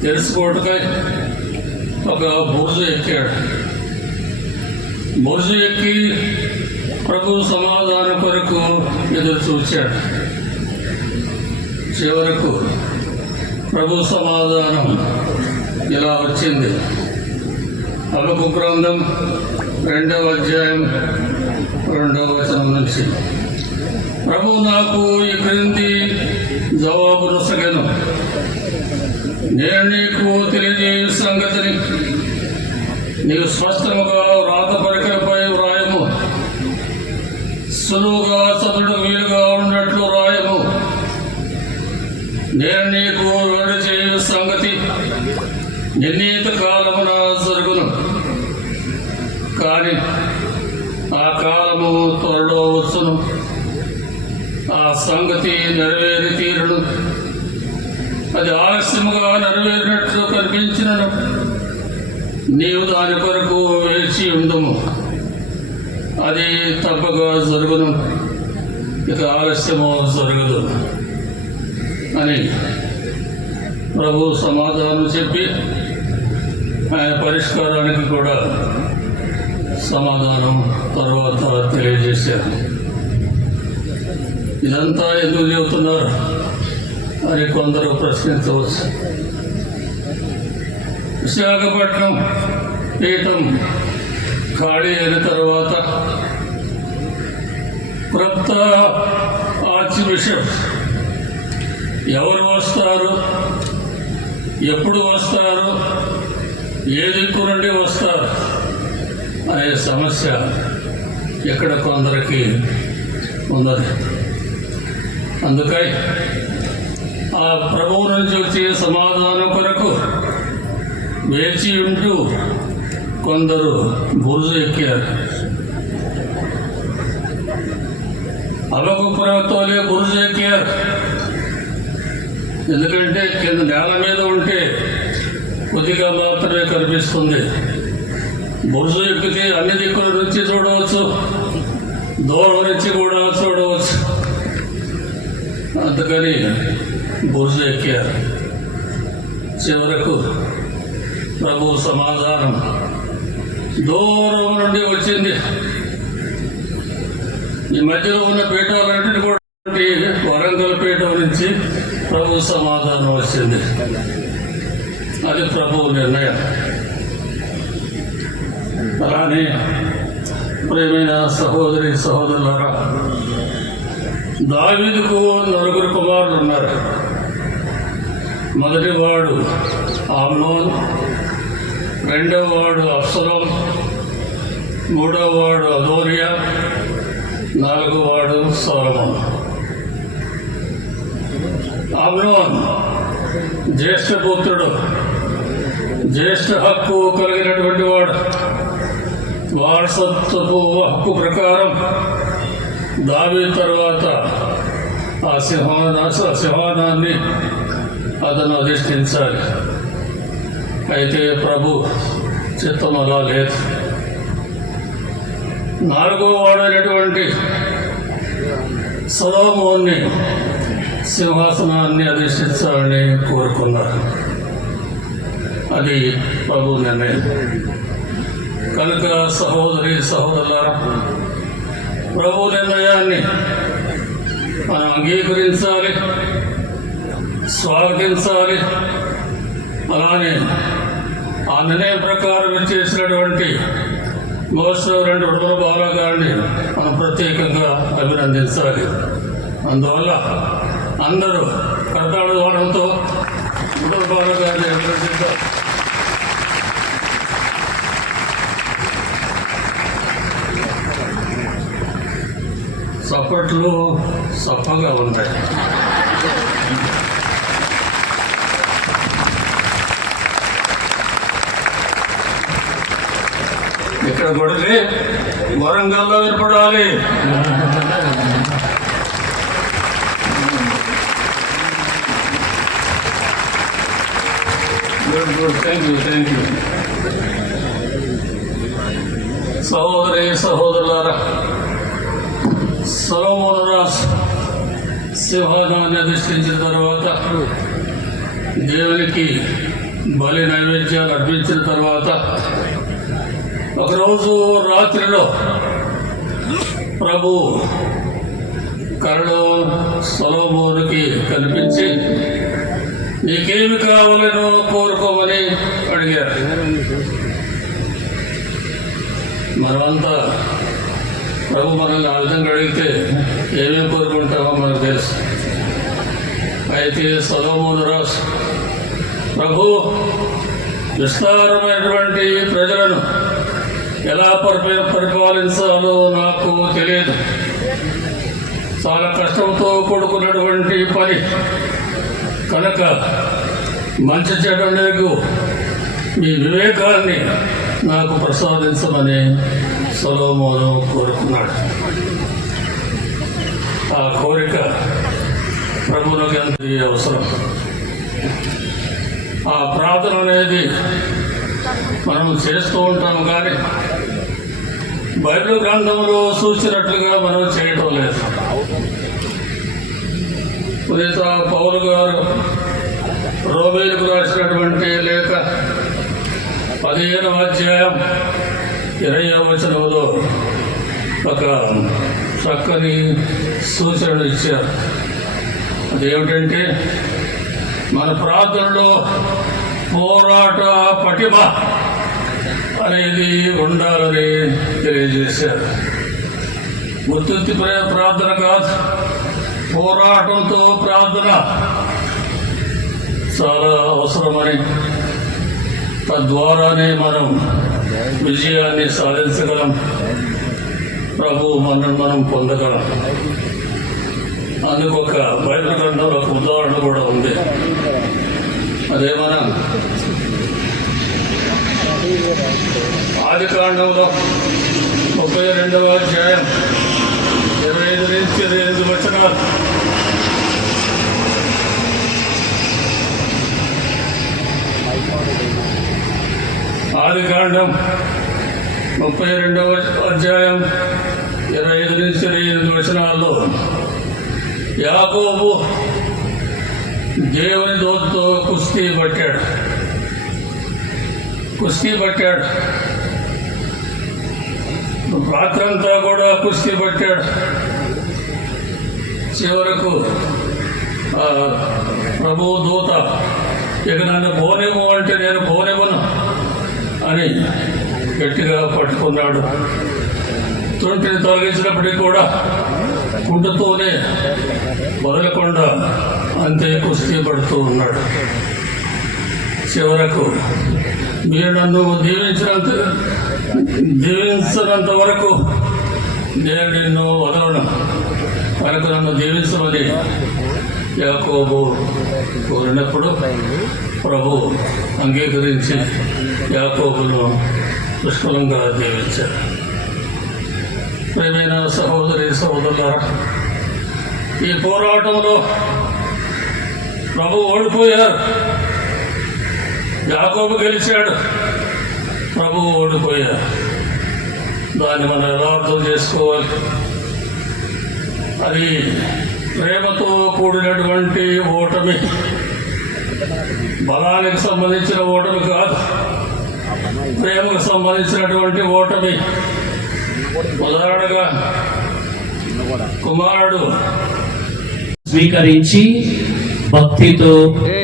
తెలుసుకోవటకై ఒక బుర్జు ఎక్కాడు. బుర్జు ఎక్కి ప్రభు సమాధానం కొరకు ఎదురు చూచాడు. చివరకు ప్రభు సమాధానం ఇలా వచ్చింది. హబక్కుకు గ్రంథం 2వ అధ్యాయం 2వ వచనం నుంచి, ప్రభు నాకు ఈ క్రింది జవాబు నొసగెను, నేను నీకు తెలియజేయ సంగతిని నీవు స్పష్టముగా రాత పరికరపై వ్రాయము, సులువుగా చదువుడు వీలుగా ఉన్నట్లు రాయము. నేను నీకు వెల్లడి చేయు సంగతి జరుగును, ఆ సంగతి నెరవేరి తీరును. అది ఆలస్యముగా నెరవేరినట్లు కనిపించినను నీవు దాని కొరకు వేచి ఉండుము, అది తప్పగా జరుగును, ఇక ఆలస్యము జరగదు అని ప్రభు సమాధానం చెప్పి ఆయన పరిష్కారానికి కూడా సమాధానం తర్వాత తెలియజేశారు. ఇదంతా ఎందుకు చెబుతున్నారు అని కొందరు ప్రశ్నించవచ్చు. విశాఖపట్నం పీఠం ఖాళీ అయిన తర్వాత కొత్త ఆర్చ్ బిషప్ ఎవరు వస్తారు, ఎప్పుడు వస్తారు, ఏ దిక్కు నుండి వస్తారు అనే సమస్య ఇక్కడ కొందరికి ఉన్నది. అందుకై ఆ ప్రభువు నుంచి వచ్చే సమాధానం కొరకు వేచి ఉంటూ కొందరు బురుజు ఎక్కారు. అవకుపురంతోనే బురుజు ఎక్కారు. ఎందుకంటే కింద నేల మీద ఉంటే కొద్దిగా మాత్రమే కనిపిస్తుంది. బురుజు ఎక్కితే అన్ని దిక్కుల నుంచి చూడవచ్చు, దూరం నుంచి కూడా చూడవచ్చు. అందుకని బురుజు ఎక్కారు. చివరకు ప్రభు సమాధానం దూరం నుండి వచ్చింది. ఈ మధ్యలో ఉన్న పీఠాలన్నింటినీ కూడా వరంగల్ పీఠం నుంచి ప్రభు సమాధానం వచ్చింది. అది ప్రభువు నిర్ణయం. అలానే ప్రియమైన సహోదరి సహోదరులారా, దావీదుకు 4 కుమారులు ఉన్నారు. మొదటి వాడు ఆమ్నోన్, రెండవ వాడు అబ్సలోం, మూడవ వాడు అదోనియా, 4వ వాడు సొలొమోను. ఆమ్నోన్ జ్యేష్ఠ పుత్రుడు, జ్యేష్ఠ హక్కు కలిగినటువంటి వాడు. వారసత్వపు హక్కు ప్రకారం దావీదు తర్వాత ఆ సింహానాన్ని అతను అధిష్ఠించాలి. అయితే ప్రభు చిత్తం అలా లేదు. 4వ వాడైనటువంటి సొలొమోన్ని సింహాసనాన్ని అధిష్ఠించాలని కోరుకున్నారు. అది ప్రభు నిర్ణయం. కనుక సహోదరి సహోదరులారా, ప్రభు నిర్ణయాన్ని మనం అంగీకరించాలి, స్వాగతించాలి. అలానే ఆ నిర్ణయం ప్రకారం చేసినటువంటి మోసరెడ్డి ఉడమల బాలా గారిని మనం ప్రత్యేకంగా అభినందించాలి. అందువల్ల అందరూ కర్తాడు వాడంతో ఉడమల బాలా గారిని అభినందించాలి. చప్పట్లు చప్పగా ఉంటాయి. ఇక్కడ కొడితే వరంగల్లో ఏర్పడాలి. Thank you. సహోదరి సహోదరులారా, సొలొమోను రాజు సింహాసనాన్ని అధిష్ఠించిన తర్వాత దేవునికి బలి నైవేద్యాలు అర్పించిన తర్వాత ఒకరోజు రాత్రిలో ప్రభు కలలో సొలొమోనుకి కనిపించి నీకేమి కావాలనో కోరుకోమని అడిగారు. మనమంతా ప్రభు మనల్ని ఆ విధంగా అడిగితే ఏమేమి కోరుకుంటామో మనకు తెలుసు. అయితే సొలొమోను రాజు ప్రభు విస్తారమైనటువంటి ప్రజలను ఎలా పరిపాలించాలో నాకు తెలియదు. చాలా కష్టంతో కూడుకున్నటువంటి పని కనుక మంచి చెడ్డకు మీ వివేకాన్ని నాకు ప్రసాదించమని సొలొమోను కోరుకున్నాడు. ఆ కోరిక ప్రభువులకు ఎంత అవసరం. ఆ ప్రార్థన అనేది మనం చేస్తూ ఉంటాం, కానీ బైబిల్ గ్రంథంలో సూచినట్లుగా మనం చేయటం లేదు. పునీత పౌలు గారు రోమీయులకు రాసినటువంటి లేఖ 15వ అధ్యాయం 20వ వచనంలో ఒక చక్కని సూచనలు ఇచ్చారు. అదేమిటంటే మన ప్రార్థనలో పోరాట పటిమ అనేది ఉండాలని తెలియజేశారు. గుర్తించి ప్రార్థన కాదు, పోరాటంతో ప్రార్థన చాలా అవసరమని, తద్వారానే మనం విజయాన్ని సాధించగలం, ప్రభు మనం పొందగలం. అందుకు ఒక బైబిల్ గ్రంథంలో ఒక ఉదాహరణ కూడా ఉంది. అదే మనం ఆదికాండంలో 32వ అధ్యాయం 25 నుంచి 25 వచనాలు. ఆదికాండం 32వ అధ్యాయం 25 నుంచి 28 వచనాల్లో యాకోబు దేవుని దూతతో కుస్తీ పట్టాడు. రాత్రంతా కూడా కుస్తీ పట్టాడు. చివరకు ప్రభు దూత ఇక నన్ను పోనివ్వు అంటే నేను పోనివ్వను అని గట్టిగా పట్టుకున్నాడు. తొంటిని తొలగించినప్పటికీ కూడా కుంటుతూనే వదలకుండా అంతే కుస్తీ పడుతూ ఉన్నాడు. చివరకు మీరు నన్ను దీవించినంత వరకు నేను నిన్ను వదలను, కనుక నన్ను దీవించమని యాకోబు కోరినప్పుడు ప్రభు అంగీకరించి యాకోబును పుష్కలంగా దీవించారు. ప్రియమైన సహోదరి సహోదరులారా, ఈ పోరాటంలో ప్రభు ఓడిపోయారు. యాకోబు గెలిచాడు, ప్రభు ఓడిపోయారు. దాన్ని మనం ఎలా అర్థం చేసుకోవాలి? అది ప్రేమతో కూడినటువంటి ఓటమి, బలానికి సంబంధించిన ఓటమి కాదు, ప్రేమకు సంబంధించినటువంటి ఓటమి. ఉదాహరణగా కుమారుడు స్వీకరించి భక్తితో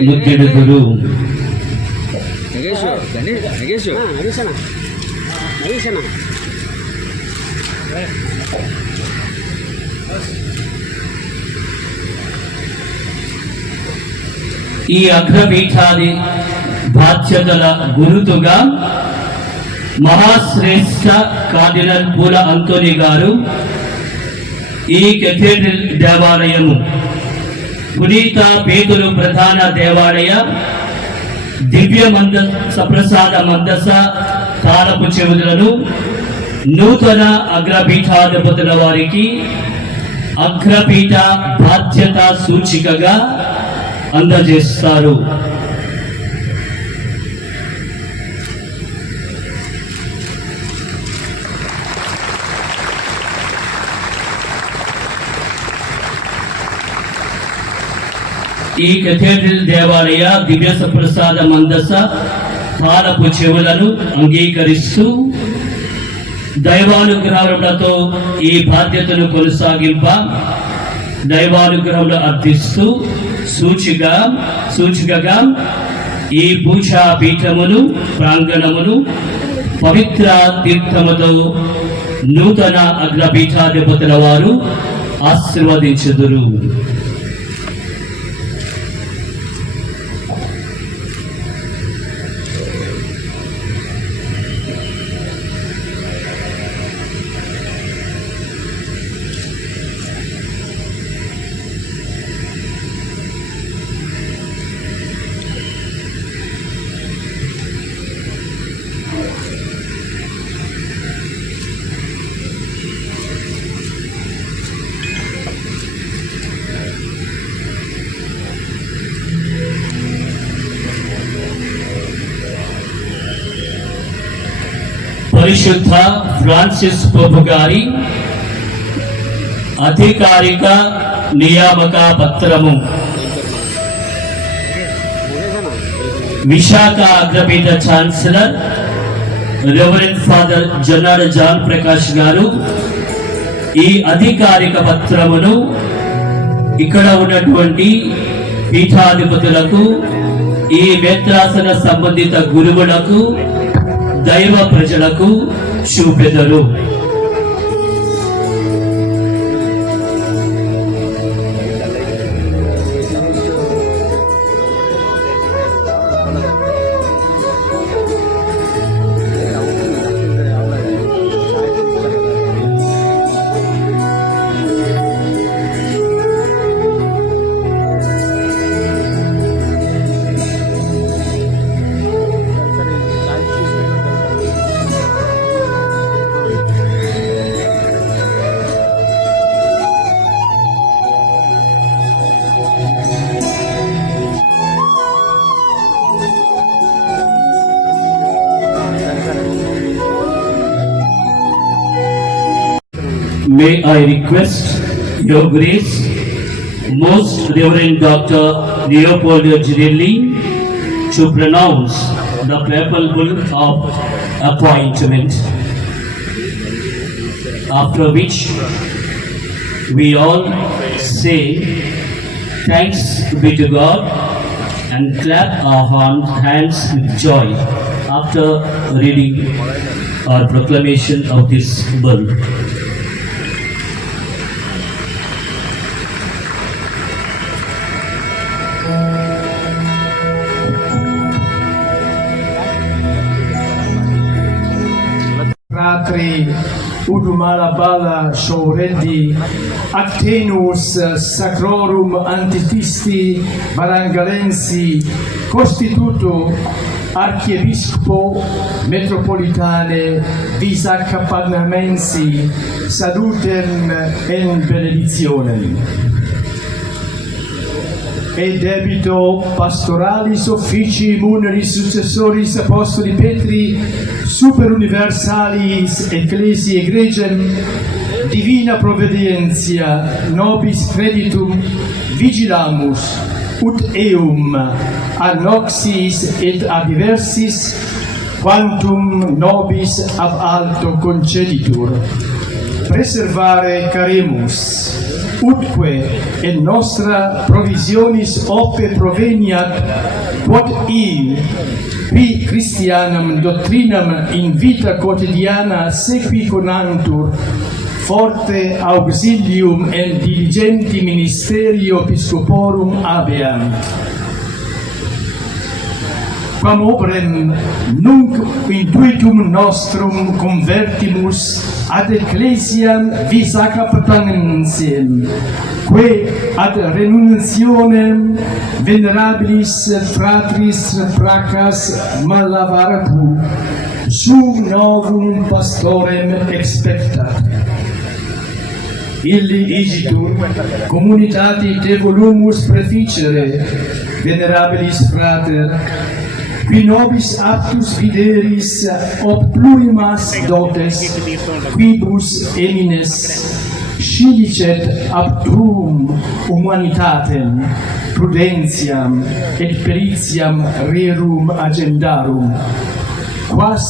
ముద్దిడుదురు. ఈ అగ్రపీఠాది బాధ్యతల గురుతుగా మహాశ్రేష్ఠ కార్డినల్ పూల అంతోని గారు ఈ కేథీడ్రల్ దేవాలయము పునీత పేతురు ప్రధాన దేవాలయ దివ్య సప్రసాద మందస తాళపు చెవులను నూతన అగ్రపీఠాధిపతుల వారికి అగ్రపీఠ బాధ్యత సూచికగా అందజేస్తారు. ఈ కేథీడ్రల్ దేవాలయ దివ్య సప్రసాద మందస తాళపు చెవులను అంగీకరిస్తూ దైవానుగ్రహములతో ఈ బాధ్యతను కొనసాగింప దైవానుగ్రహంలో అర్థిస్తూ సూచికగా ఈ పూజా పీఠమును ప్రాంగణమును పవిత్ర తీర్థముతో నూతన అగ్రపీఠాధిపతుల వారు ఆశీర్వదించుదురు. పరిశుద్ధ ఫ్రాన్సిస్ పోపు గారి అధికారిక నియామక పత్రము. విశాఖ అగ్రపీఠ chancellor reverend father Jonnada John Prakash garu ఈ అధికారిక పత్రమును ఇక్కడ ఉన్నటువంటి పీఠాధిపతులకు, ఈ వేత్రాసన సంబంధిత గురువులకు, దైవ ప్రజలకు చూపెదరు. May I request Your Grace, Most Reverend Dr. Leopoldo Girelli, to pronounce the papal bull of appointment, after which we all say thanks be to God and clap our hands with joy after reading our proclamation of this bull. Fratre Udumalabala Shorendi Actenus Sacrorum Antitisti Barangalensi Constituto Archiepiscopo Metropolitane Visaccaparnamensi Salutem en benedizionem. E debito pastoralis officii muneris successoris apostoli Petri super universalis ecclesiae egregem divina provenientia nobis creditum vigilamus ut eum ad noxis et ad diversis quantum nobis ab alto conceditur preservare caremus utque et nostra provisionis ope proveniat quod qui Christianam doctrinam in vita quotidiana sequi conantur forte auxilium et diligenti ministerio episcoporum habeant. Quam obrem nunc intuitum nostrum convertimus ad ecclesiam Visaccaparnamensiam, quae ad renunciationem venerabilis fratris Pracas Malavarapu sum novum pastorem expectat. Illi igitur communitati te volumus preficere, venerabilis frater, qui nobis aptus videris ob plurimas dotes quibus emines scilicet aptuum humanitatem prudentiam et peritiam rerum agendarum, quas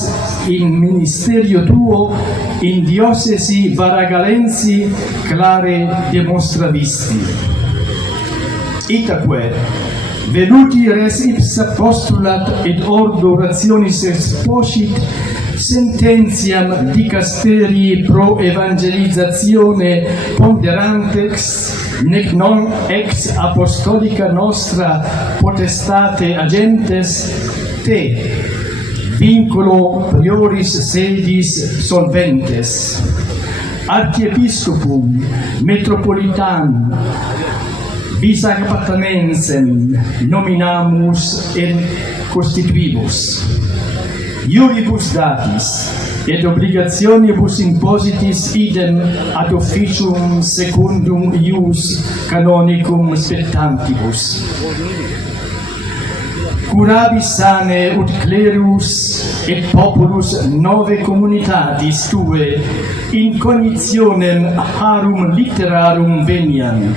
in ministerio tuo in diocesi Varagalensi clare demonstravisti. Itaque veluti res ipsa postulat et ordo rationis exposit sententiam dicasterii pro evangelizatione ponderantex, nec non ex apostolica nostra potestate agentes te vinculo prioris sedis solventes archiepiscopum metropolitanum Visaccaparnamensem nominamus et constituibus iuribus datis et obligationibus impositis idem ad officium secundum ius canonicum spectantibus. curabis sane ut clerus et populus nove communitatis tue in cognitionem harum literarum veniant.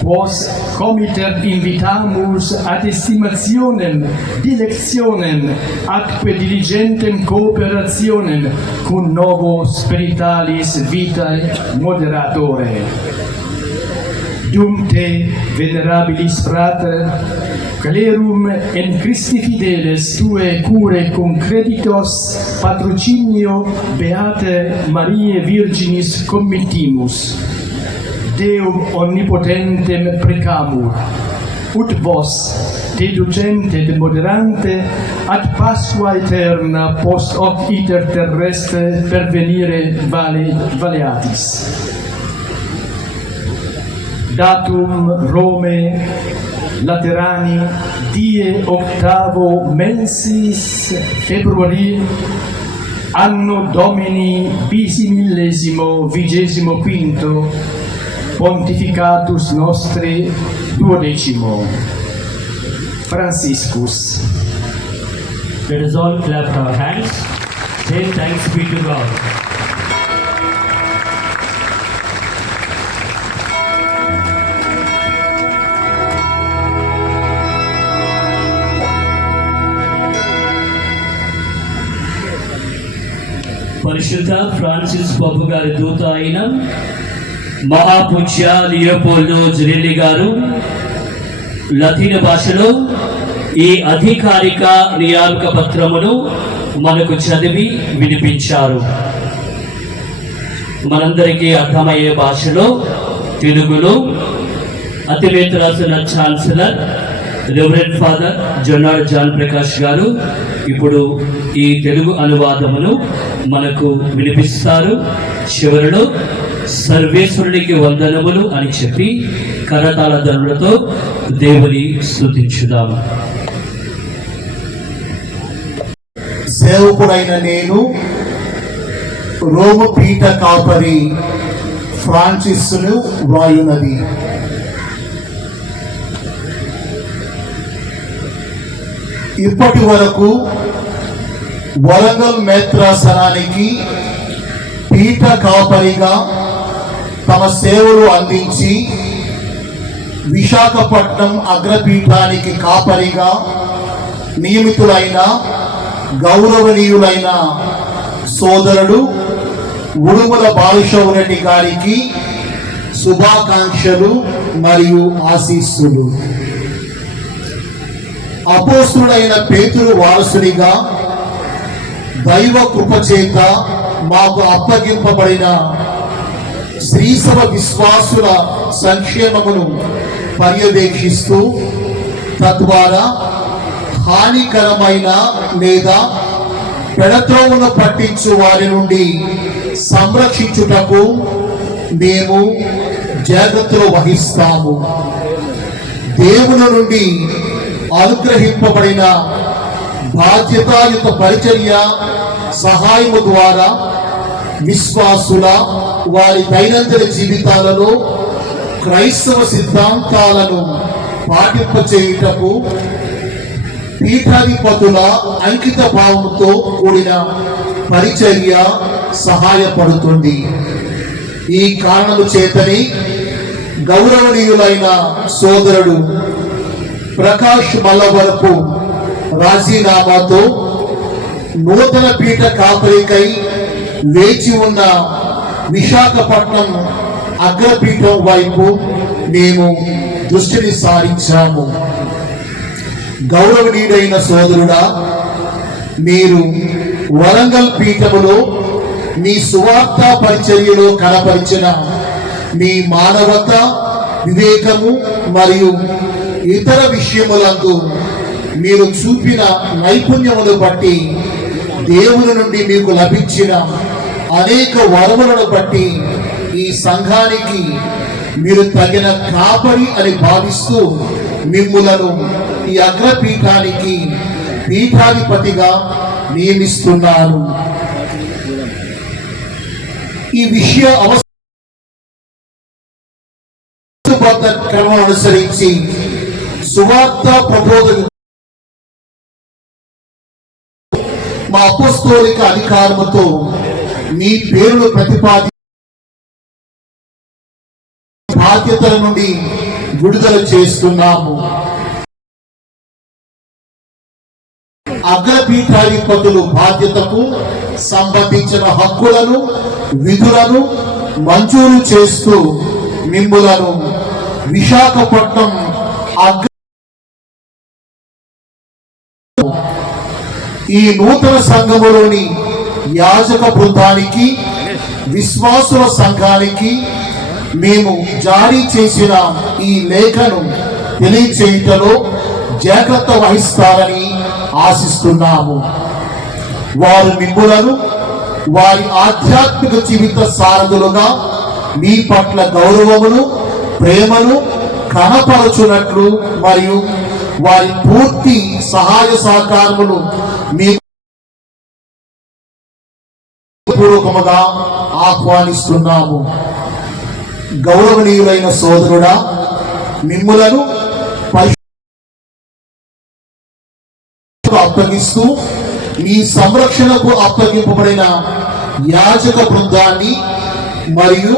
Quos comiter invitamus ad estimationem, dilectionem, atque diligentem cooperationem cum novo spiritualis vitae moderatore. Dum te, venerabilis frater, clerum en Christi fideles tue cure cum creditos patrocinio Beate Mariae Virginis committimus, Deum omnipotentem precamur, ut vos, deducente et moderante, ad Pasqua aeterna post hoc iter terrestre pervenire valeatis. Datum Rome Laterani die 8º mensis februari anno Domini 2025 pontificatus nostri 12 Franciscus. Let us all clap our hands. Say thanks be to God. పరిశుద్ధ Francis బాబు గారి దూత అయిన మహాపూజ్య Leopoldo జెరెల్లి గారు లతీన్ భాషలో ఈ అధికారిక నియామక పత్రమును మనకు చదివి వినిపించారు. మనందరికీ అర్థమయ్యే భాషలో తెలుగులో అతివేత రాసిన chancellor reverend father Jonnada John Prakash garu ఇప్పుడు ఈ తెలుగు అనువాదమును మనకు వినిపిస్తారు. చివరిలో సర్వేశ్వరునికి వందనములు అని చెప్పి కరతాళ ధ్వనులతో దేవుని స్తుతించుదాం. సేవకుడైన నేను రోము పీఠ కాపరి ఫ్రాన్సిస్ను వ్రాయునది. ఇప్పటి వరకు వరంగల్ మేత్రాసనానికి పీఠ కాపరిగా తమ సేవలు అందించి విశాఖపట్నం అగ్రపీఠానికి కాపరిగా నియమితులైన గౌరవనీయులైన సోదరుడు ఉడుమల బాలశౌరెడ్డి గారికి శుభాకాంక్షలు మరియు ఆశీస్సులు. అపోస్తుడైన పేతురు వారసునిగా దైవ కృపచేత మాకు అప్పగింపబడిన శ్రీసభ విశ్వాసుల సంక్షేమమును పర్యవేక్షిస్తూ తద్వారా హానికరమైన లేదా పెడత్రోవను పట్టించు వారి నుండి సంరక్షించుటకు మేము జాగ్రత్తలు వహిస్తాము. దేవుని నుండి అనుగ్రహింపబడిన బాధ్యతాయుత పరిచర్య సహాయము ద్వారా విశ్వాసుల వారి దైనందిన జీవితాలలో క్రైస్తవ సిద్ధాంతాలను పాటింపచేయుటకు పీఠాధిపతుల అంకిత భావంతో కూడిన పరిచర్య సహాయపడుతుంది. ఈ కారణము చేతని గౌరవనీయులైన సోదరుడు ప్రకాష్ మల్లవరపు రాజీనామాతో నూతన పీఠ కాపరికై వేచి ఉన్న విశాఖపట్నం అగ్రపీఠం వైపు మేము దృష్టిని సారించాము. గౌరవనీయుడైన సోదరుడా, మీరు వరంగల్ పీఠములో మీ సువార్త పరిచర్యలో కనపరిచిన మీ మానవత, వివేకము మరియు ఇతర విషయములందు మీరు చూపిన నైపుణ్యమును బట్టి దేవుని నుండి మీకు లభించిన అనేక వరములను బట్టి ఈ సంఘానికి మీరు తగిన కాపరి అని భావిస్తూ మిమ్ములను ఈ అగ్రపీఠానికి పీఠాధిపతిగా నియమిస్తున్నాను. ఈ విషయ క్రమం అనుసరించి సువార్త ప్రబోధ మా అపోస్తోలిక అధికారముతో మీ పేరును ప్రతిపాది బాధ్యతల నుండి విడుదల చేస్తున్నాము. అగ్రపీఠాధిపతులు బాధ్యతకు సంబంధించిన హక్కులను విధులను మంజూరు చేస్తూ మిమ్ములను విశాఖపట్నం ఈ నూతన సంఘములోని యాజక బృందానికి విశ్వాసుల సంఘానికి మేము జారీ చేసిన ఈ లేఖను తెలియచేయుటలో జాగ్రత్త వహిస్తారని ఆశిస్తున్నాము. వారు మిమ్ములను వారి ఆధ్యాత్మిక జీవిత సారథులుగా మీ పట్ల గౌరవమును ప్రేమను కనపరచునట్లు మరియు వారి పూర్తి సహాయ సహకారములు మీ పూర్వకముగా ఆహ్వానిస్తున్నాము. గౌరవనీయులైన సోదరుడా, మిమ్ములను అప్పగిస్తూ మీ సంరక్షణకు అప్పగింపబడిన యాజక బృందాన్ని మరియు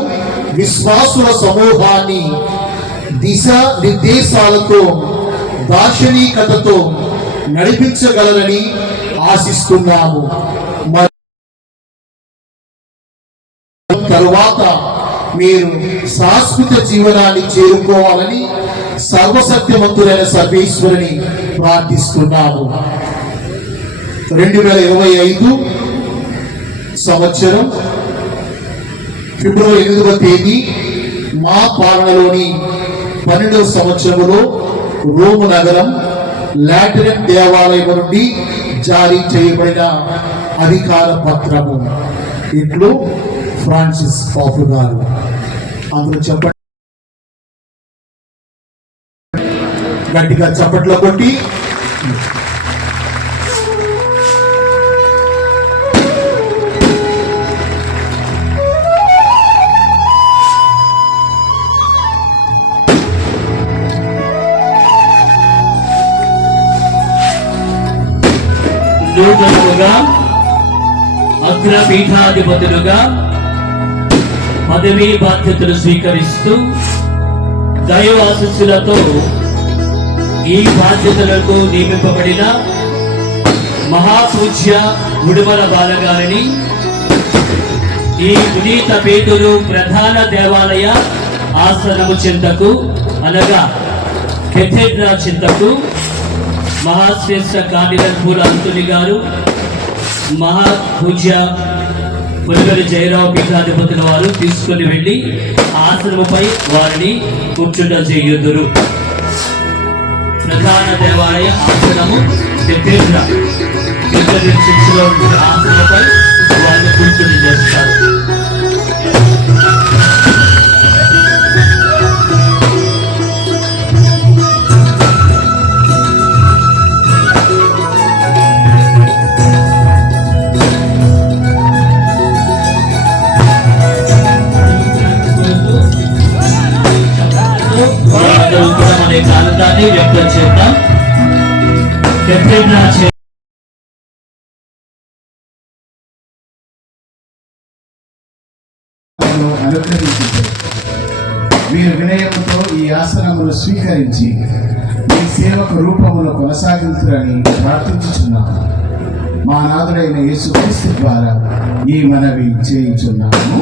విశ్వాసుల సమూహాన్ని దిశా నిర్దేశాలతో దార్శనికతతో నడిపించగలరని ఆశిస్తున్నాము. తరువాత మీరు శాశ్వత జీవనాన్ని చేరుకోవాలని సర్వసత్యవంతులైన సర్వేశ్వరుని ప్రార్థిస్తున్నాము. 2025 సంవత్సరం ఫిబ్రవరి 8వ తేదీ మా పాలనలోని 12వ సంవత్సరములో రోము నగరం లాటరన్ దేవాలయం నుండి జారీ చేయబడిన అధికార పత్రము. ఇట్లు ఫ్రాన్సిస్ పాపు గారు. అందరూ చెప్పండి, గట్టిగా చప్పట్లు కొట్టి. నూతనముగా అగ్రపీఠాధిపతులుగా పదవీ బాధ్యతలు స్వీకరిస్తూ దైవ ఆశీస్సులతో ఈ బాధ్యతలకు నియమింపబడిన మహాపూజ్య ఉడుమల బాలగారిని ఈ పునీత పేతురు ప్రధాన దేవాలయ ఆసనము చింతకు అనగా కెథెడ్రా చింతకు మహాశ్రేష్ఠ కార్డినల్ పూల అంతుని గారు, మహాపూజ్య పులివెల జయరావు పీఠాధిపతుల వారు తీసుకుని వెళ్ళి ఆసనముపై వారిని కూర్చుండ చేయుదురు. ప్రధాన దేవాలయ ఆసనము కెథెడ్రా ఆసనపై వారిని కూర్చుని చేస్తారు. ఆనందాన్ని వ్యక్తం చేద్దాం. మీరు వినయముతో ఈ ఆసనమును స్వీకరించి మీ సేవకు రూపమును కొనసాగించురని ప్రార్థించుచున్నాము. మా నాథుడైన యేసుక్రీస్తు ద్వారా ఈ మనవి చేయించున్నాము.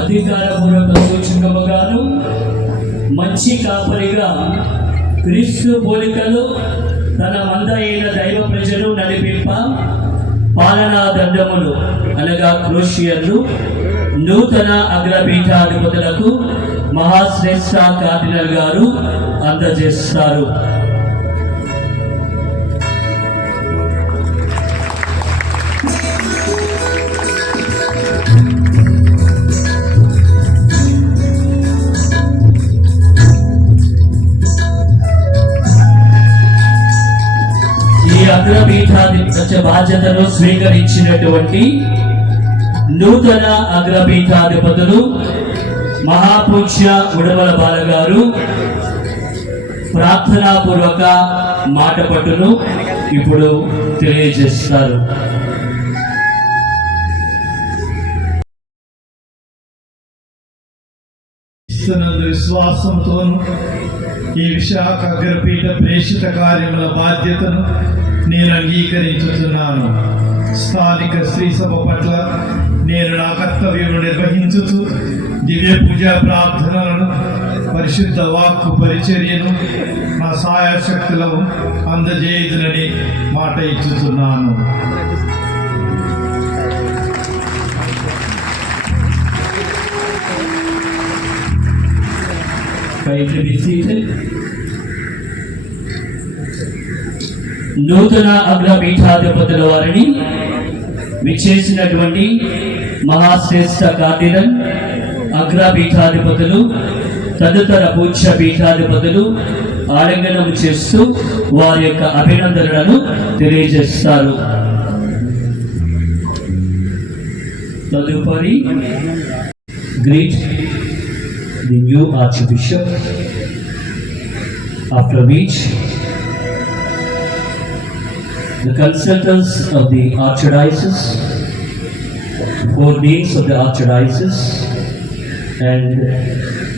అధికారపూర్వక సూచకముగాను మంచి కాపరిగా క్రీస్తు పోలికలు తన మంద అయిన దైవ ప్రజలు నడిపింప పాలనా దండములు అనగా క్రూషియర్లు నూతన అగ్రపీఠాధిపతులకు మహాశ్రేష్ఠ కార్డినల్ గారు అందజేస్తారు. అగ్రపీఠాధిపత్య బాధ్యతను స్వీకరించినటువంటి నూతన అగ్రపీఠాధిపతులు మహాపూజ్య ఉడమల బాలగారు ప్రార్థనాపూర్వక మాట పట్టును ఇప్పుడు తెలియజేస్తారు. క్రీస్తునందు విశ్వాసంతోను ఈ విశాఖ అగ్రపీఠ ప్రేషిత కార్యముల బాధ్యతను నేను అంగీకరించుతున్నాను. స్థానిక స్త్రీ సభ పట్ల నేను నా కర్తవ్యం నిర్వహించుతూ దివ్య పూజా ప్రార్థనలను, పరిశుద్ధ వాక్కు పరిచర్యను నా సాయశక్తులను అందజేయుదునని మాట ఇచ్చుతున్నాను. Kindly be seated. నూతన అగ్రపీఠాధిపతుల వారిని విచ్చేసినటువంటి మహాశ్రేష్ఠ కార్డినల్, అగ్రపీఠాధిపతులు, తదితర పూజ్య పీఠాధిపతులు ఆలింగనం చేస్తూ వారి యొక్క అభినందనలను తెలియజేస్తారు. తదుపరి greet the new Archbishop, after which the consultants of the Archdiocese, 4 deans of the Archdiocese, and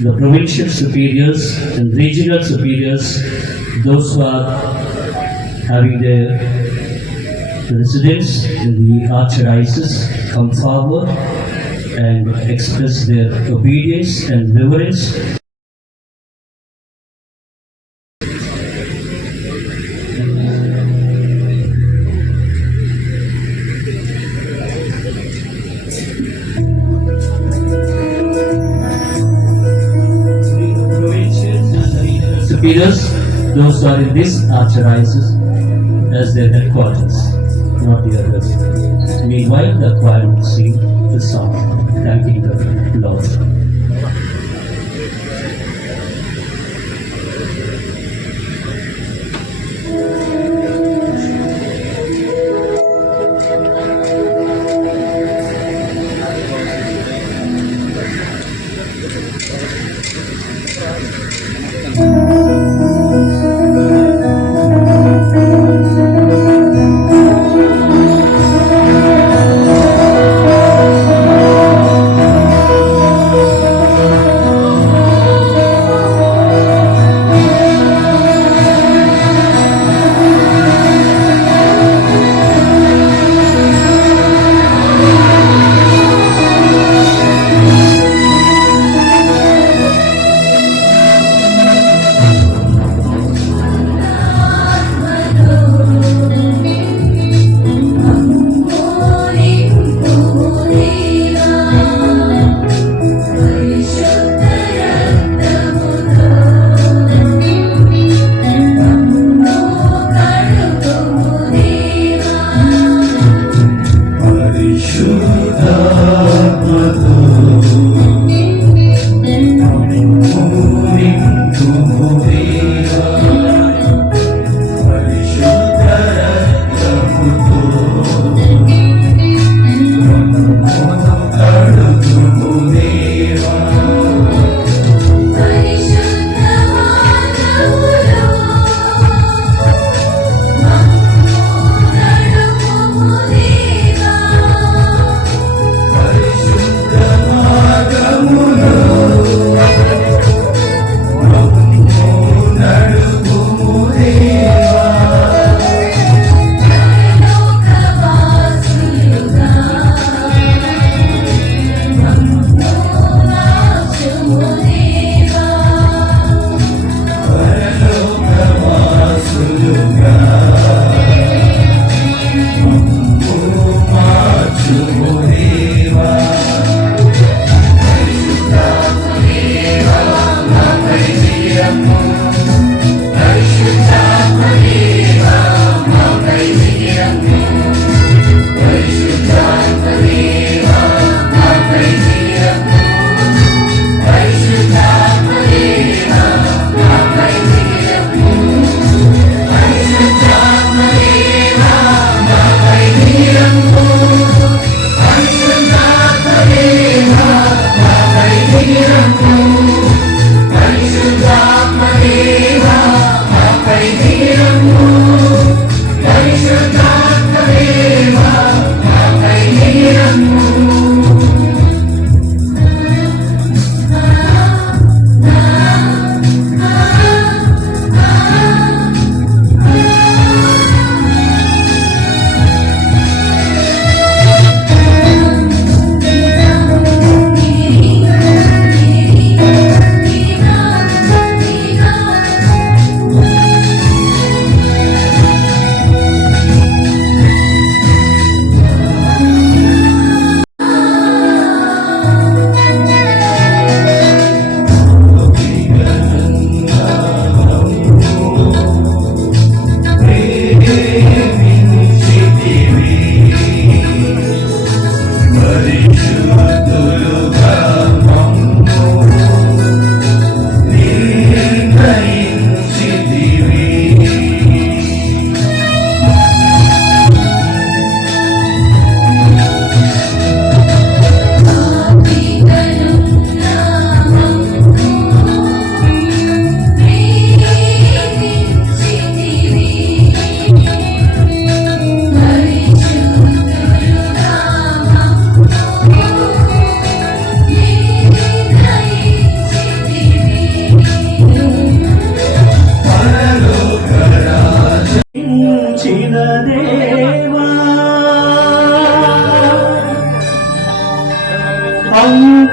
the provincial superiors and regional superiors, those who are having their residence in the Archdiocese, come forward and express their obedience and reverence. Superiors, those who are in this Archdiocese as their headquarters, not the others. Meanwhile, the choir will sing the song, thanking the Lord.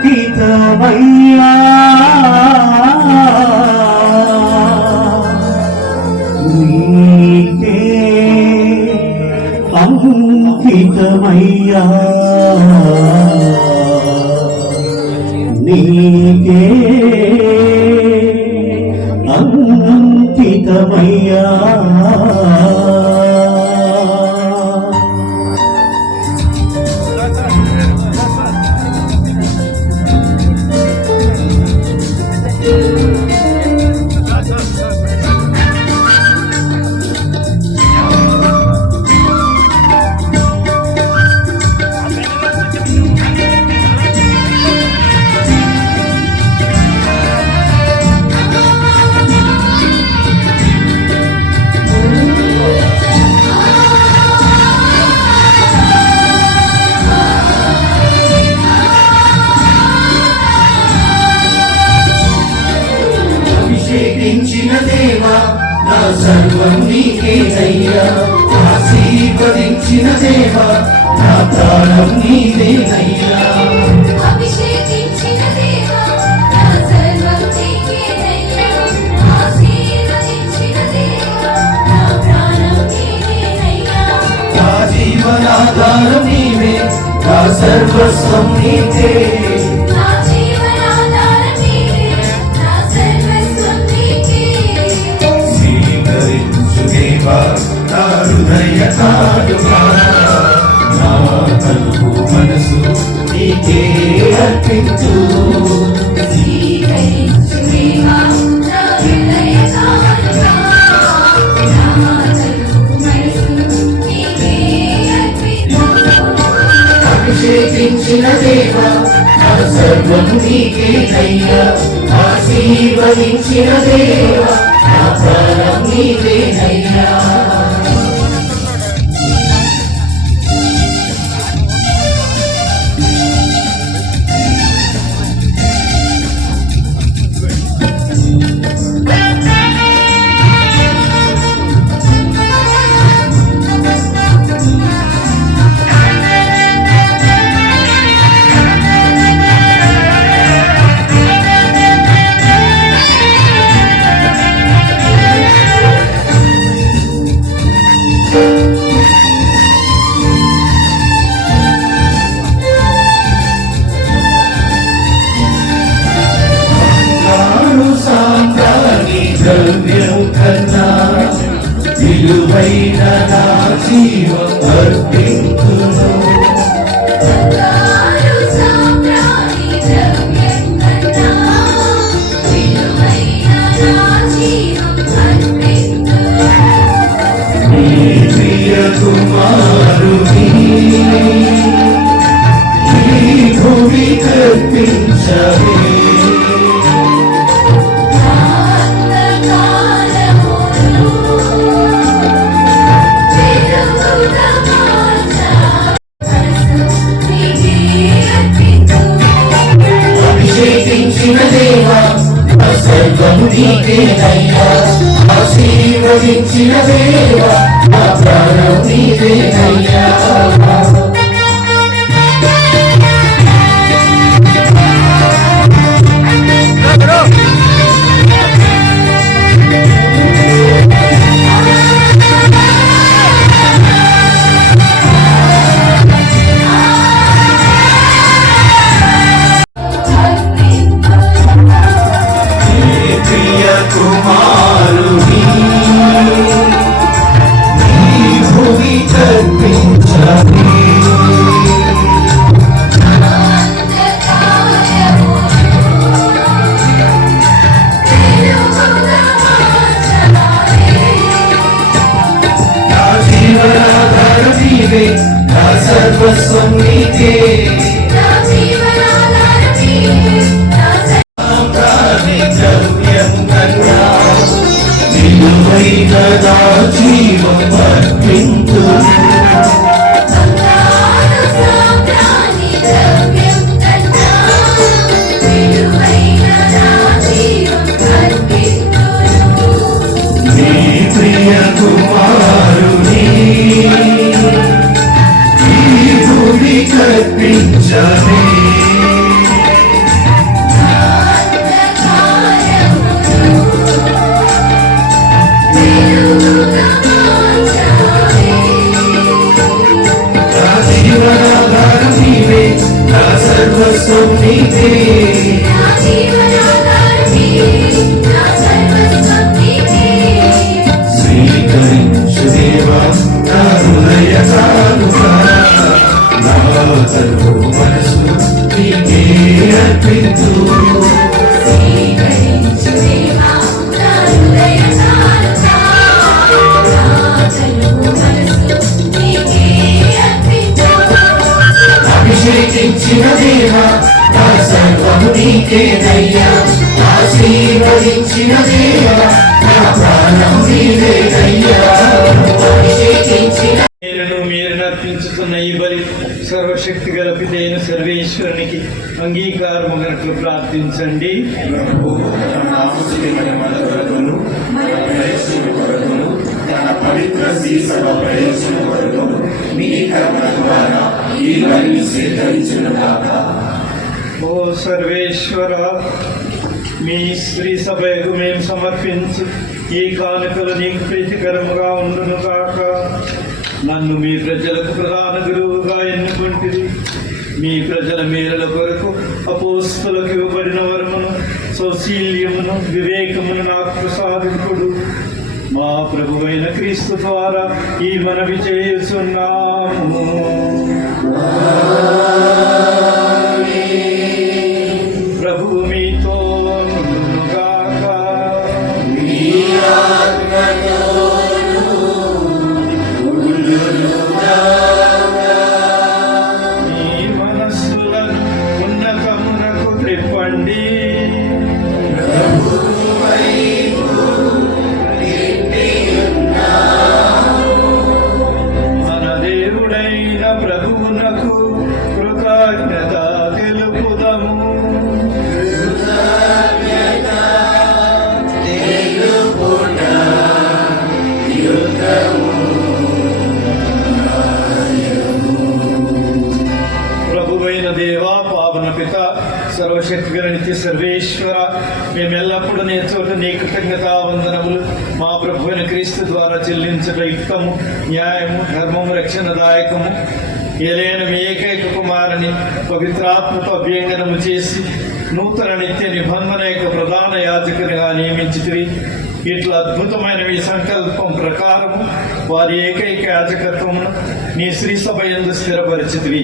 అంకితమయ్యా నీకే అంకితమయ్యా నీకే అంకితమయ్యా అభిషేకించిన దేవా నా సర్వం నీకేనయ్యా ఆశీర్వదించిన దేవా నా ప్రాణం నీవేనయ్యా అభిషేకించిన దేవా నా సర్వం నీకేనయ్యా ఆశీర్వదించిన దేవా నా ప్రాణం నీవేనయ్యా నా జీవనాధారం నీవే నా సర్వస్వం నీకే నా జీవనాధారం నీవే నా సర్వస్వం నీకే స్వీకరించు దేవా నా హృదయ కానుగా నా తలుపు మనసు నీకే అర్పించు స్వీకరించు దేవా నా హృదయ కానుగా నా తలుపు మనసు నీకే అర్పించు అభిషేకించిన దేవా నా సర్వం నీకేనయ్యా ఆశీర్వదించిన దేవా నా ప్రాణం నీవేనయ్యా నాను సాంబ్రాణి ద్రవ్యం కన్నా విలువైన నా జీవం అర్పించును బంగారు సాంబ్రాణి ద్రవ్యం కన్నా విలువైన నా జీవం అర్పించును నీ ప్రియ కుమారుని ఈ భూమి కర్పించవే అభిషేకించిన దేవా నా సర్వం నీకేనయ్యా ఆశీర్వదించిన దేవా నా ప్రాణం నీవేనయ్యా ప్రియ కుమారుని ఈ భూమి కర్పించవే నీవే నా జీవనాధారం నీవే నా సర్వస్వం నీవే స్వీకరించు దేవా నా హృదయ కానుక నా తను మనసు నీకే అర్పించు స్వీకరించు దేవా నా హృదయ కానుక నా తనువు మనసు నీకే అర్పించు అభిషేకించిన దేవా నా సర్వము నీకేనయ్యా ఆశీర్వదించిన దేవా నా ప్రాణం నీవేనయ్యా అభిషేకించిన నేను మీరు నర్పించుతున్న ఈ బలి సర్వశక్తి గల పితైన సర్వేశ్వరునికి అంగీకారముగనట్లు ప్రార్థించండి. తన పవిత్ర శ్రీ సభ ప్రయోజన కొరకు మీ కర్మ ద్వారా ఈ బలిని స్వీకరించును గాక. ఓ సర్వేశ్వర, మీ స్త్రీ సభకు మేము సమర్పించు ఈ కానుకలు నీకు ప్రీతికరముగా ఉండును కాక. నన్ను మీ ప్రజలకు ప్రధాన గురువుగా ఎన్నుకుంటుంది. మీ ప్రజల మేలుల కొరకు అపోస్తులకు ఇవ్వబడిన వరమును, సౌశీల్యమును, వివేకమును నాకు ప్రసాదింపుడు. మా ప్రభువైన క్రీస్తు ద్వారా ఈ మనవి చేయుచున్నాము. ప్రభువు మీతో ఉండునుగాక. మీ మనస్సులను ఉన్నతమునకు త్రిప్పండి. మన దేవుడైన ప్రభువునకు కృతజ్ఞత తెలుపుదము. ప్రభువైన దేవా, పావన పిత, సర్వశక్తి గల నిత్య సర్వేశ్వర, మేమెల్లప్పుడూ నీ చోట నీ కృతజ్ఞతా వందనములు మా ప్రభువైన క్రీస్తు ద్వారా చెల్లించట యుక్తము, న్యాయము, ధర్మము, రక్షణదాయకము. ఏలైన మీ ఏకైక కుమారుని పవిత్రాత్మకు అభ్యంగనము చేసి నూతన నిత్య నిబంధన యొక్క ప్రధాన యాజకునిగా నియమించితివి. ఇట్లా అద్భుతమైన మీ సంకల్పం ప్రకారము వారి ఏకైక యాజకత్వమును నీ శ్రీ సభ యందు స్థిరపరిచితివి.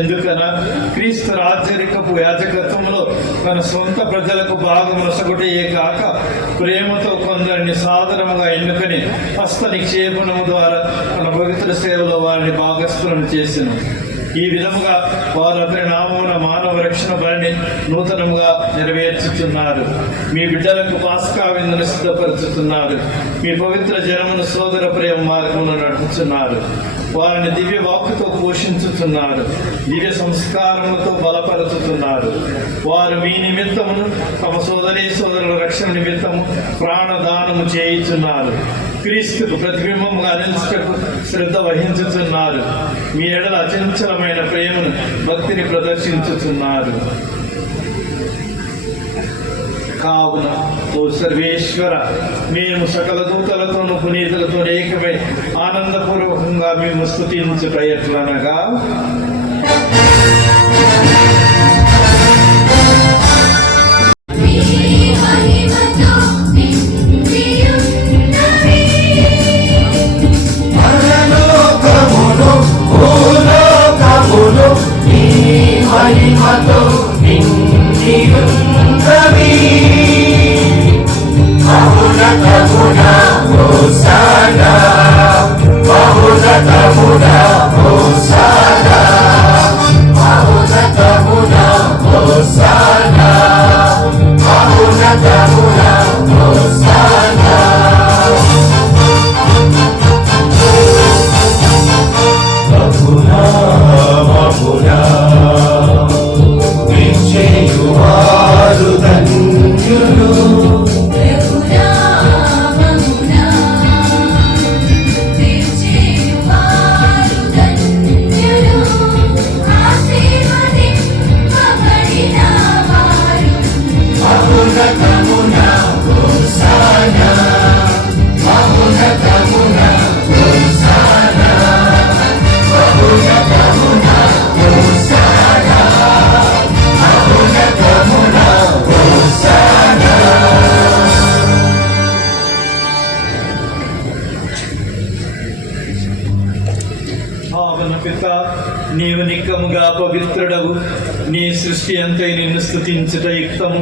ఎందుకనా క్రీస్తు రాజరికపు యాజకత్వంలో తన సొంత ప్రజలకు భాగమొసగుటయే కాక ప్రేమతో కొందరిని సాధారణంగా ఎన్నుకొని హస్త నిక్షేపణము ద్వారా తన పవిత్ర సేవలో వారిని భాగస్థులను చేసెను. ఈ విధముగా వారు అతని నామమున మానవ రక్షణ బలిని నూతనముగా నెరవేర్చుతున్నారు. మీ బిడ్డలకు పాస్కా విందును సిద్ధపరుచుతున్నారు. మీ పవిత్ర జనమును సోదర ప్రేమ మార్గమును నడుపుతున్నారు. వారిని దివ్య వాక్కుతో పోషించుతున్నారు. దివ్య సంస్కారములతో బలపరుచుతున్నారు. వారు మీ నిమిత్తమును తమ సోదరుల రక్షణ నిమిత్తము ప్రాణదానము చేయుచున్నారు. క్రీస్తుకు ప్రతిబింబముగా నిలుచుటకు శ్రద్ధ వహించుతున్నారు. మీ ఎడల అచంచలమైన ప్రేమను, భక్తిని ప్రదర్శించుతున్నారు. కావున ఓ సర్వేశ్వర, మేము సకల దూతలతోనూ పునీతులతో ఏకమై ఆనందపూర్వకంగా మేము స్తుతించుట ఎట్లనగా, నీ మహిమతో నిండియున్నవి పరలోకమును భూలోకమును నీ మహిమతో నిండియున్నవి. బహుళతమున హోసానా, బహుళతమున హోసానా, బహుళతమున హోసానా, బహుళతమున హోసానా. మగునా మగునా విజయువారు ధన్యులు. ప్రభునామమునా విజయువారు ధన్యులు. ఆశీర్వదింపబడిన వారు బహుళతమున హోసానా, బహుళతమున హోసానా, బహుళతమున హోసానా, బహుళతమున నీ సృష్టి అంతై నిన్ను స్తుతించుట యుక్తము.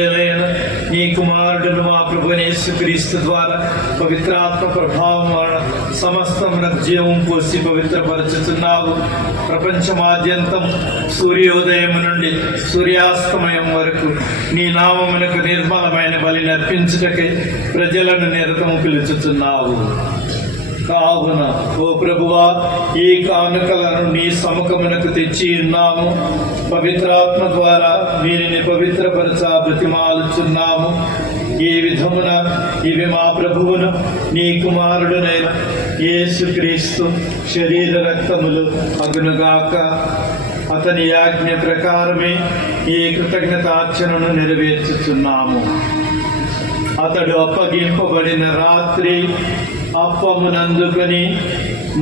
ఏలైనా నీ కుమారుడును మా ప్రభువైన యేసుక్రీస్తు ద్వారా పవిత్రాత్మ ప్రభావం వలన సమస్తమునకు జీవం పోసి పవిత్రపరచుతున్నావు. ప్రపంచమాద్యంతం సూర్యోదయం నుండి సూర్యాస్తమయం వరకు నీ నామమునకు నిర్మలమైన బలిని అర్పించుటకై ప్రజలను నిరతము పిలుచుతున్నావు. కావున ఓ ప్రభువా, ఈ కానుకలను నీ సముఖమునకు తెచ్చి ఉన్నాము. పవిత్రాత్మ ద్వారా వీరిని పవిత్రపరచ బ్రతిమాలుచున్నాము. ఈ విధమున ఇవి మా ప్రభువును నీ కుమారుడునైన యేసుక్రీస్తు శరీర రక్తములు అగునుగాక. అతని ఆజ్ఞ ప్రకారమే ఈ కృతజ్ఞతార్చనను నెరవేర్చుచున్నాము. అతడు అప్పగింపబడిన రాత్రి అప్పమునందుకొని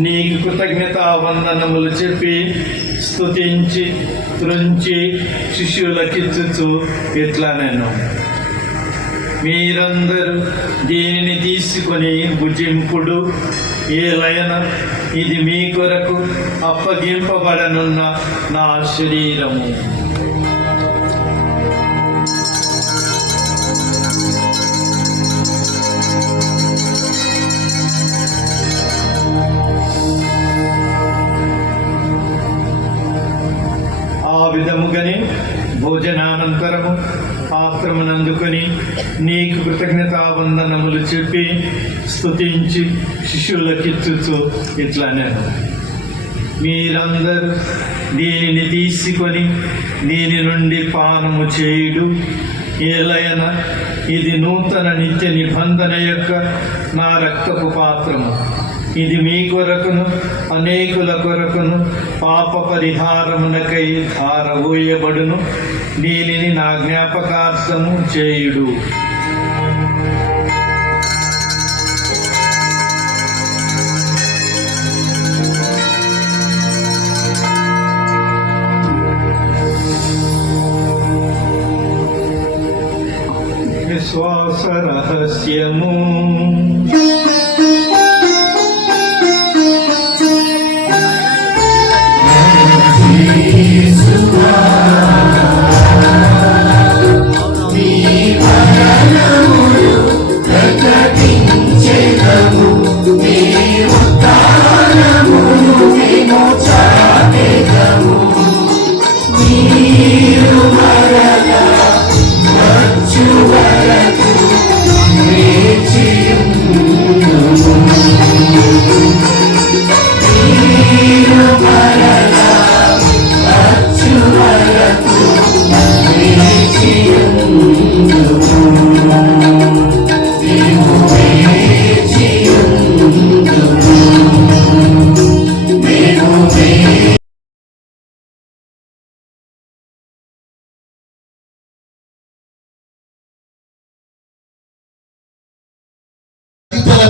నీకు కృతజ్ఞతా వందనములు చెప్పి స్తుతించి త్రుంచి శిష్యులకిచ్చుచు ఇట్లనెను, మీరందరూ దీనిని తీసుకొని భుజింపుడు. ఏలైన ఇది మీ కొరకు అప్పగింపబడనున్న నా శరీరము. ఆ విధముగానే భోజనానంతరము పాత్రమునందుకొని నీకు కృతజ్ఞతా వందనములు చెప్పి స్తుతించి శిష్యులకిచ్చుచు ఇట్లనెను, మీరందరూ దీనిని తీసుకొని దీని నుండి పానము చేయుడు. ఏలైన ఇది నూతన నిత్య నిబంధన యొక్క నా రక్తపు పాత్రము. ఇది మీ కొరకును అనేకుల కొరకును పాప పరిహారమునకై ధారవోయబడును. దీనిని నా జ్ఞాపకార్థము చేయుడు. విశ్వాస రహస్యము.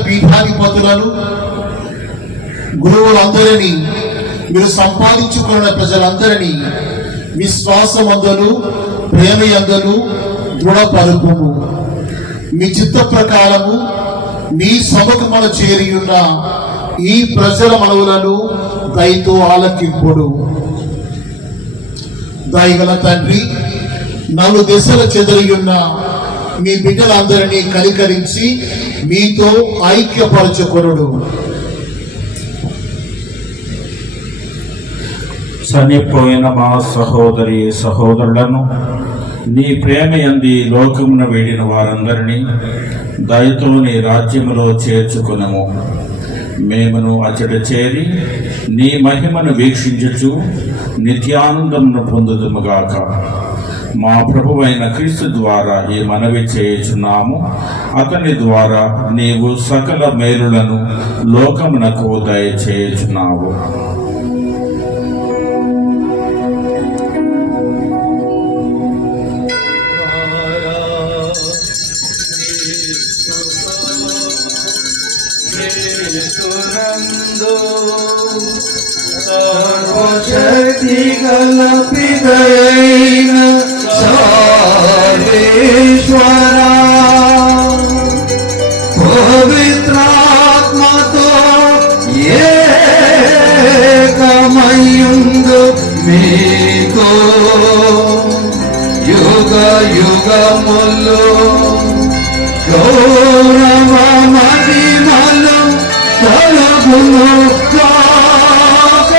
పీఠాధిపతులను గురువులందరినీ మీరు సంపాదించుకున్న ప్రజలందరినీ విశ్వాసమందును ప్రేమయందును దృఢపరుపుము. మీ చిత్త ప్రకారము మీ సముఖమున చేరియున్న ఈ ప్రజల మనవులను దయతో ఆలకింపుడు. దయగల తండ్రి, 4 దిశల చెదరియున్న మీ బిడ్డలందరినీ కనికరించి మీతో ఐక్యపరచుకొనుడు. చనిపోయిన మా సహోదరి సహోదరులను నీ ప్రేమ యంది లోకమున వేడిన వారందరినీ దయతో నీ రాజ్యములో చేర్చుకునము. మేమును అచట చేరి నీ మహిమను వీక్షించుచు నిత్యానందమును పొందుదుముగాక. మా ప్రభువైన క్రీస్తు ద్వారా ఈ మనవి చేయుచున్నాము. అతని ద్వారా నీవు సకల మేలులను లోకమునకు దయచేయుచున్నావు. సర్వశక్తి గల పితయైన సర్వేశ్వరా, పవిత్రాత్మతో ఏకమయుందు మీతో యుగ యుగములు గౌరవ మహిమలు కలుగును గాక.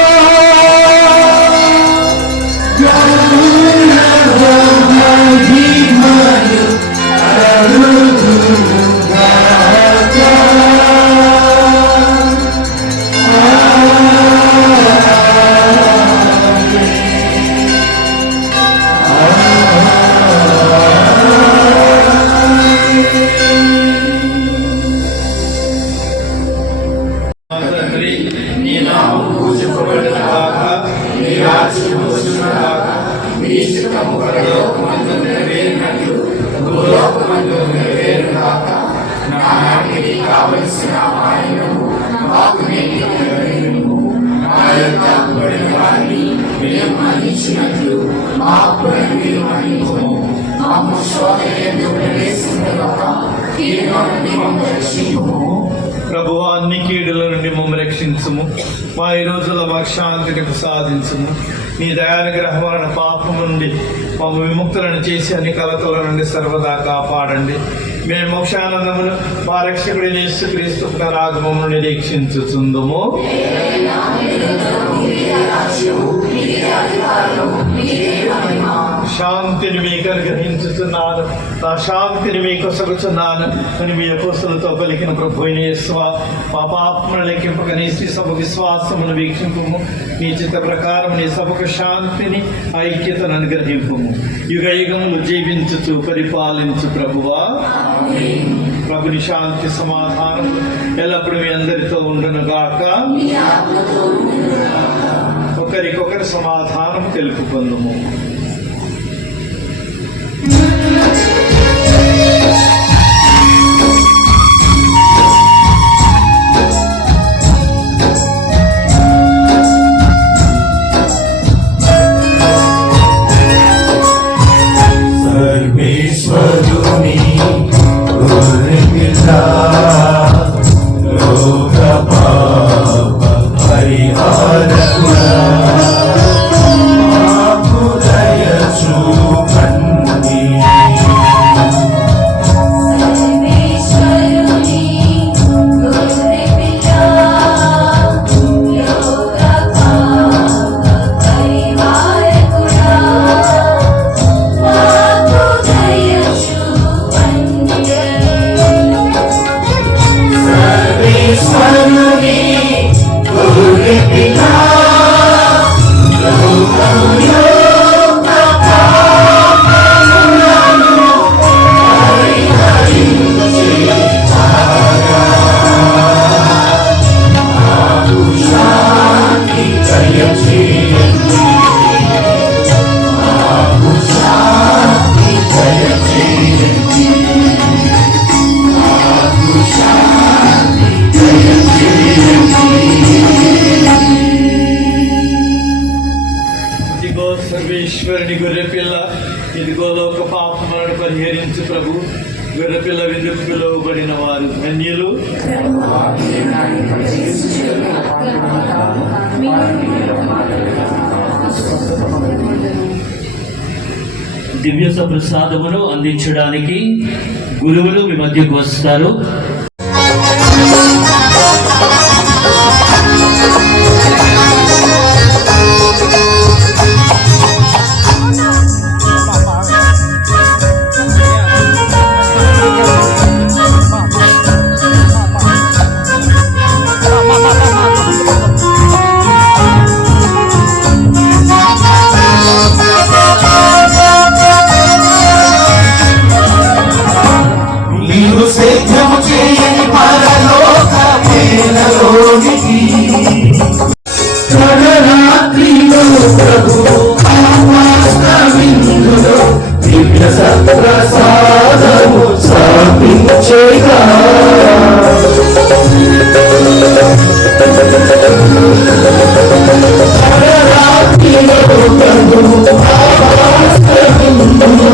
గౌరవ మహిమలు కలుగును గాక. తండ్రి, నీ నామం పూజింపబడునుగాక, నీ రాజ్యం వచ్చునుగాక, నీ చిత్తము పరలోకమందు నెరవేరినట్లు భూలోకమందు నెరవేరుగాక. నానాటికి కావలసిన ఆయనము మాకు నేటి అనుగ్రహించుము. మా యొక్క అప్పుబడిన వారిని మేము మన్నించినట్లు మా అప్పులను మీరు మన్నించుము. మమ్ము శోధనయందు ప్రవేశింపగాక, కీడులో నుండి మమ్ము రక్షించుము. ప్రభువా, అన్ని కీడుల నుండి మమ్మల్ని రక్షించుము. మా ఈ రోజుల మాకు శాంతిని ప్రసాదించుము. నీ దయానుగ్రహం వలన పాపము నుండి మమ్మ విముక్తులను చేసి అన్ని కలతల నుండి సర్వదా కాపాడండి. మేము మోక్షానందమును మా రక్షకుడి యేసుక్రీస్తు పునరాగమమును నిరీక్షించుచుందుము. శాంతిని మీకు అనుగ్రహించుతున్నాను, నా శాంతిని మీకు సగుచున్నాను అని మీ అపోస్తలులతో పలికిన ప్రభువైన యేసువా, మా పాపమును లెక్కింపక నీ శ్రీ సభ విశ్వాసమును వీక్షింపుము. నీ చిత్త ప్రకారం నీ సభకు శాంతిని ఐక్యతను అనుగ్రహింపుము. యుగ యుగములు జీవించుచు పరిపాలించు ప్రభువా. ప్రభుని శాంతి సమాధానం ఎల్లప్పుడూ మీ అందరితో ఉండును గాక. ఒకరికొకరు సమాధానం తెలుపుకుందుము. సర్వేశ్వరుని గొర్రెపిల్ల, లోక పాప పరిహారకుడా, మాకు దయ చూపండి. సర్వేశ్వరుని గొర్రెపిల్ల, లోక పాప పరిహారకుడా, మాకు దయ చూపండి. సర్వేశ్వరుని గొర్రెపిల్ల, లోకము యొక్క పాపములను పరిహరించి మాకు శాంతి దయచేయండి. మాకు శాంతి దయచేయండి. మాకు శాంతి దయచేయండి. ఇదిగో సర్వేశ్వరుని గొర్రెపిల్ల, ఇదిగో లోక పాపములను పరిహరించు ప్రభు. గొర్రెపిల్ల విందుకు పిలువబడిన వారు ధన్యులు. దివ్య ప్రసాదమును అందించడానికి గురువులు మీ మధ్యకు వస్తారు. నీవు సేద్యము చేయని పరలోక నేలలోనికి కడరాత్రిలో ప్రభు ఆవాస్తవిందులో దివ్య సత్ప్రసాదము సాపించేగా. కడరాత్రిలో ప్రభు ఆవాస్తవిందులో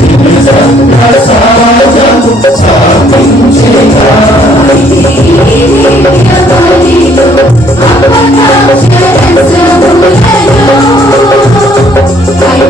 దివ్య సత్ప్రసాదము సాపించేగా. I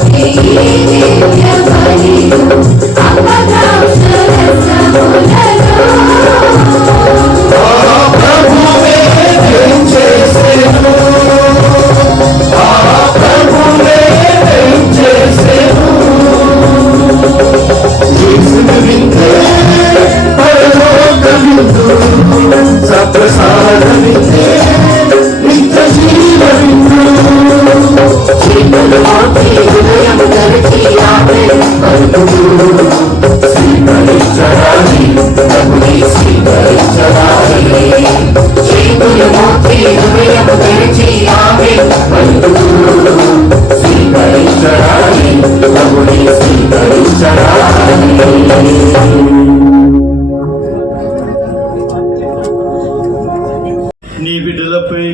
నీ బిడ్డలపై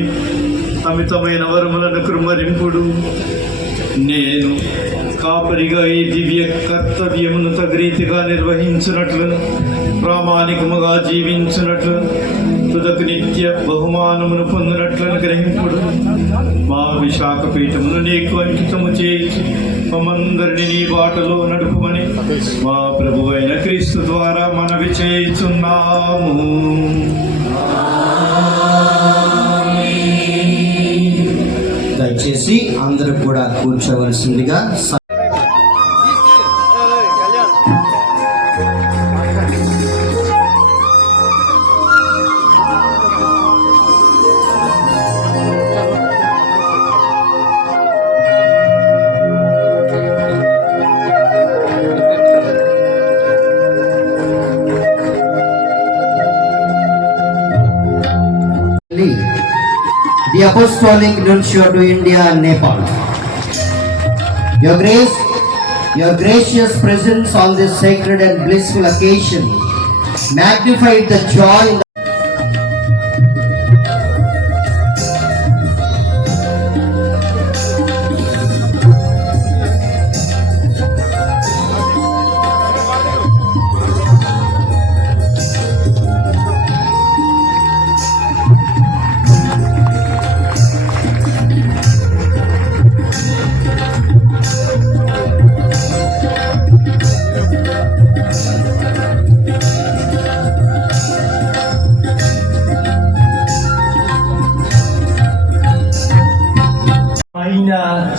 అమితమైన వరములను కృమ్మరింపుడు. నేను కాపరిగా ఈ దివ్య కర్తవ్యమును తగరీతిగా నిర్వహించినట్లును, ప్రామాణికముగా జీవించినట్లు, తుదకు నిత్య బహుమానమును పొందినట్లను గ్రహింపుడు. మా విశాఖపీఠమును నీకు అంకితము చేసి మమ్మందరినీ నీ బాటలో నడుపుమని మా ప్రభువైన క్రీస్తు ద్వారా మనవి చేయుచున్నాము. దయచేసి అందరూ కూడా కూర్చోవలసిందిగా the Apostolic Nuncio to India and Nepal. Your Grace, your gracious presence on this sacred and blissful occasion magnified the joy in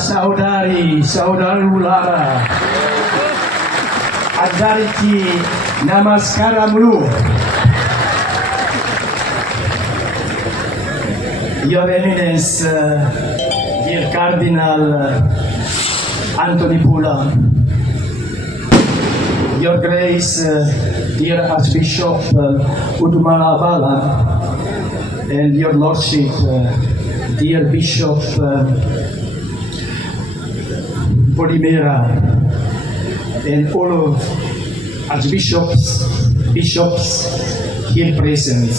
saudari-saudara adariki namaskaramu. Your Eminence, dear Cardinal Anthony Pula, Your Grace, dear Archbishop Udumalabala, and Your Lordship, dear Bishop Polimera, and all of archbishops, bishops here present.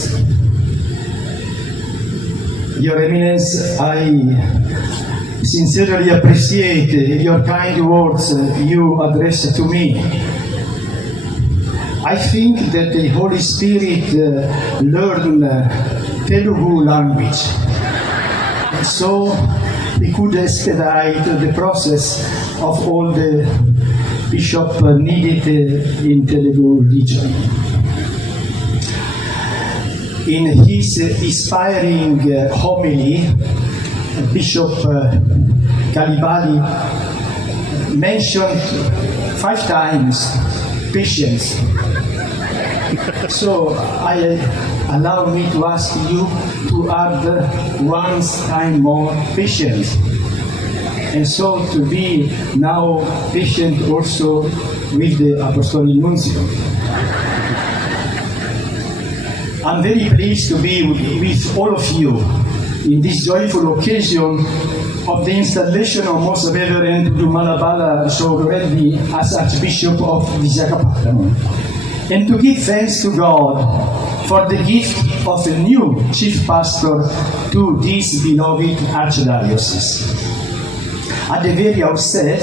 Your Eminence, I sincerely appreciate your kind words you addressed to me. I think that the Holy Spirit learned Telugu language, and so we could expedite the process of all the bishop needed in Telugu region. In his inspiring homily, Bishop Kalibali mentioned 5 times patience. So allow me to ask you to add one time more patience, and so to be now patient also with the Apostolic Nuncio. I'm very pleased to be with all of you in this joyful occasion of the installation of Most Reverend Dumalabala Sogoreddy as Archbishop of Visakhapatnam, and to give thanks to God for the gift of a new chief pastor to this beloved archdiocese. At the very outset,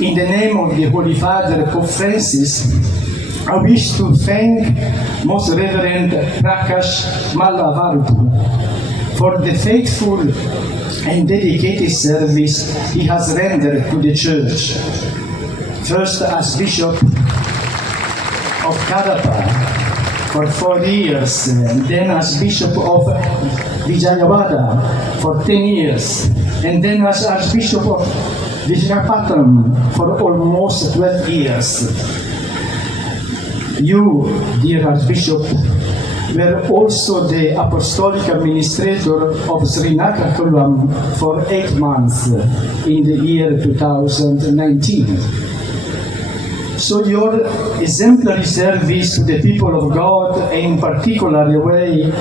in the name of the Holy Father Pope Francis, I wish to thank Most Reverend Prakash Malavarupu for the faithful and dedicated service he has rendered to the Church. First as Bishop of Kadapa for 4 years, and then as Bishop of Vijayawada for 10 years, and then as Archbishop of Visakhapatnam for almost 12 years. You, dear Archbishop, were also the Apostolic Administrator of Srinagarkulam for 8 months in the year 2019. So your exemplary service to the people of God, and in particular the way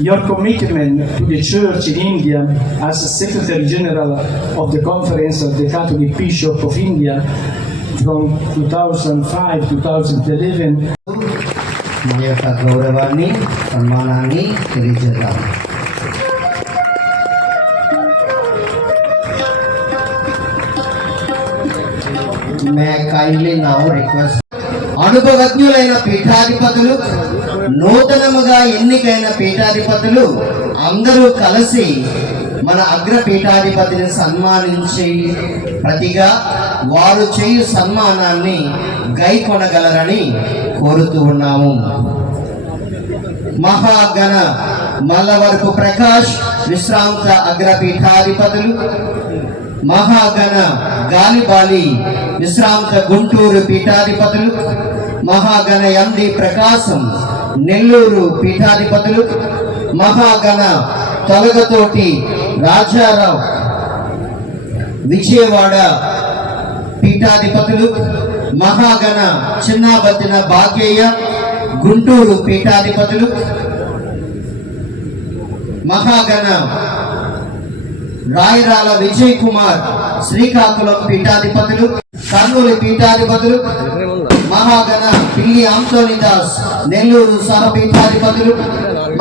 your commitment to the Church in India as Secretary General of the Conference of the Catholic Bishop of India from 2005-2011. మన యొక్క గౌరవాన్ని సన్మానాన్ని తెలియజేద్దాం. May I kindly now request అనుభవజ్ఞులైన పీఠాధిపతులు, నూతనముగా ఎన్నికైన పీఠాధిపతులు అందరూ కలిసి మన అగ్ర పీఠాధిపతిని సన్మానించి ప్రతిగా వారు చేయు సన్మానాన్ని గైకొనగలరని కోరుతూ ఉన్నాము. మహాగణ మల్లవరపు ప్రకాష్ విశ్రాంత అగ్ర పీఠాధిపతులు, మహాగణ గాలిబాలి విశ్రాంత గుంటూరు పీఠాధిపతులు, మహాగణ ఎండి ప్రకాశం నెల్లూరు పీఠాధిపతులు, మహాగణ తొలగతోటి రాజారావు విజయవాడ పీఠాధిపతులు, మహాగణ చిన్నాబత్తిన భాగ్యయ్య గుంటూరు పీఠాధిపతులు, మహాగణ రాయరాల విజయ్ కుమార్ శ్రీకాకుళం పీఠాధిపతులు, కర్నూలు పీఠాధిపతులు, మహాగణ పిల్లి ఆంతోనిదాస్ నెల్లూరు సహ పీఠాధిపతులు,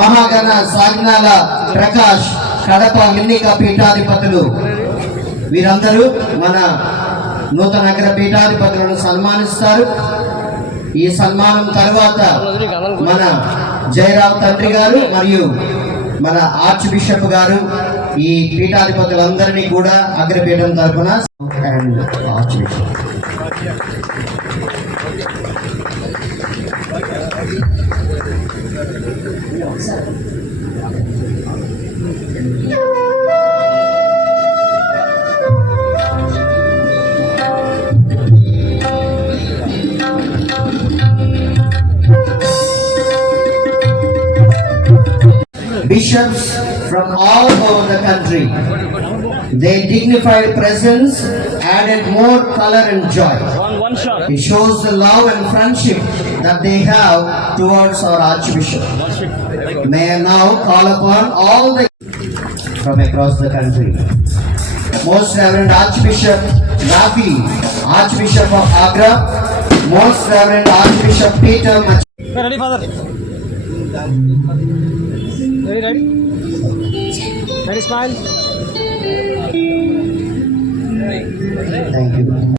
మహాగణ సాగ్నాల ప్రకాష్ కడప ఎన్నిక పీఠాధిపతులు, వీరందరూ మన నూతన అగ్ర పీఠాధిపతులను సన్మానిస్తారు. ఈ సన్మానం తర్వాత మన జయరావు తండ్రి గారు మరియు మన ఆర్చ్ బిషప్ గారు ఈ పీఠాధిపతులందరినీ కూడా అగ్రపీఠం తరఫున and arch bishop bishops from all over the country. Their dignified presence added more color and joy. It shows the love and friendship that they have towards our Archbishop. May I now call upon all the from across the country. Most Reverend Archbishop Rafi, Archbishop of Agra, Most Reverend Archbishop Peter Ready, Father? Ready? Ready, smile. Thank you.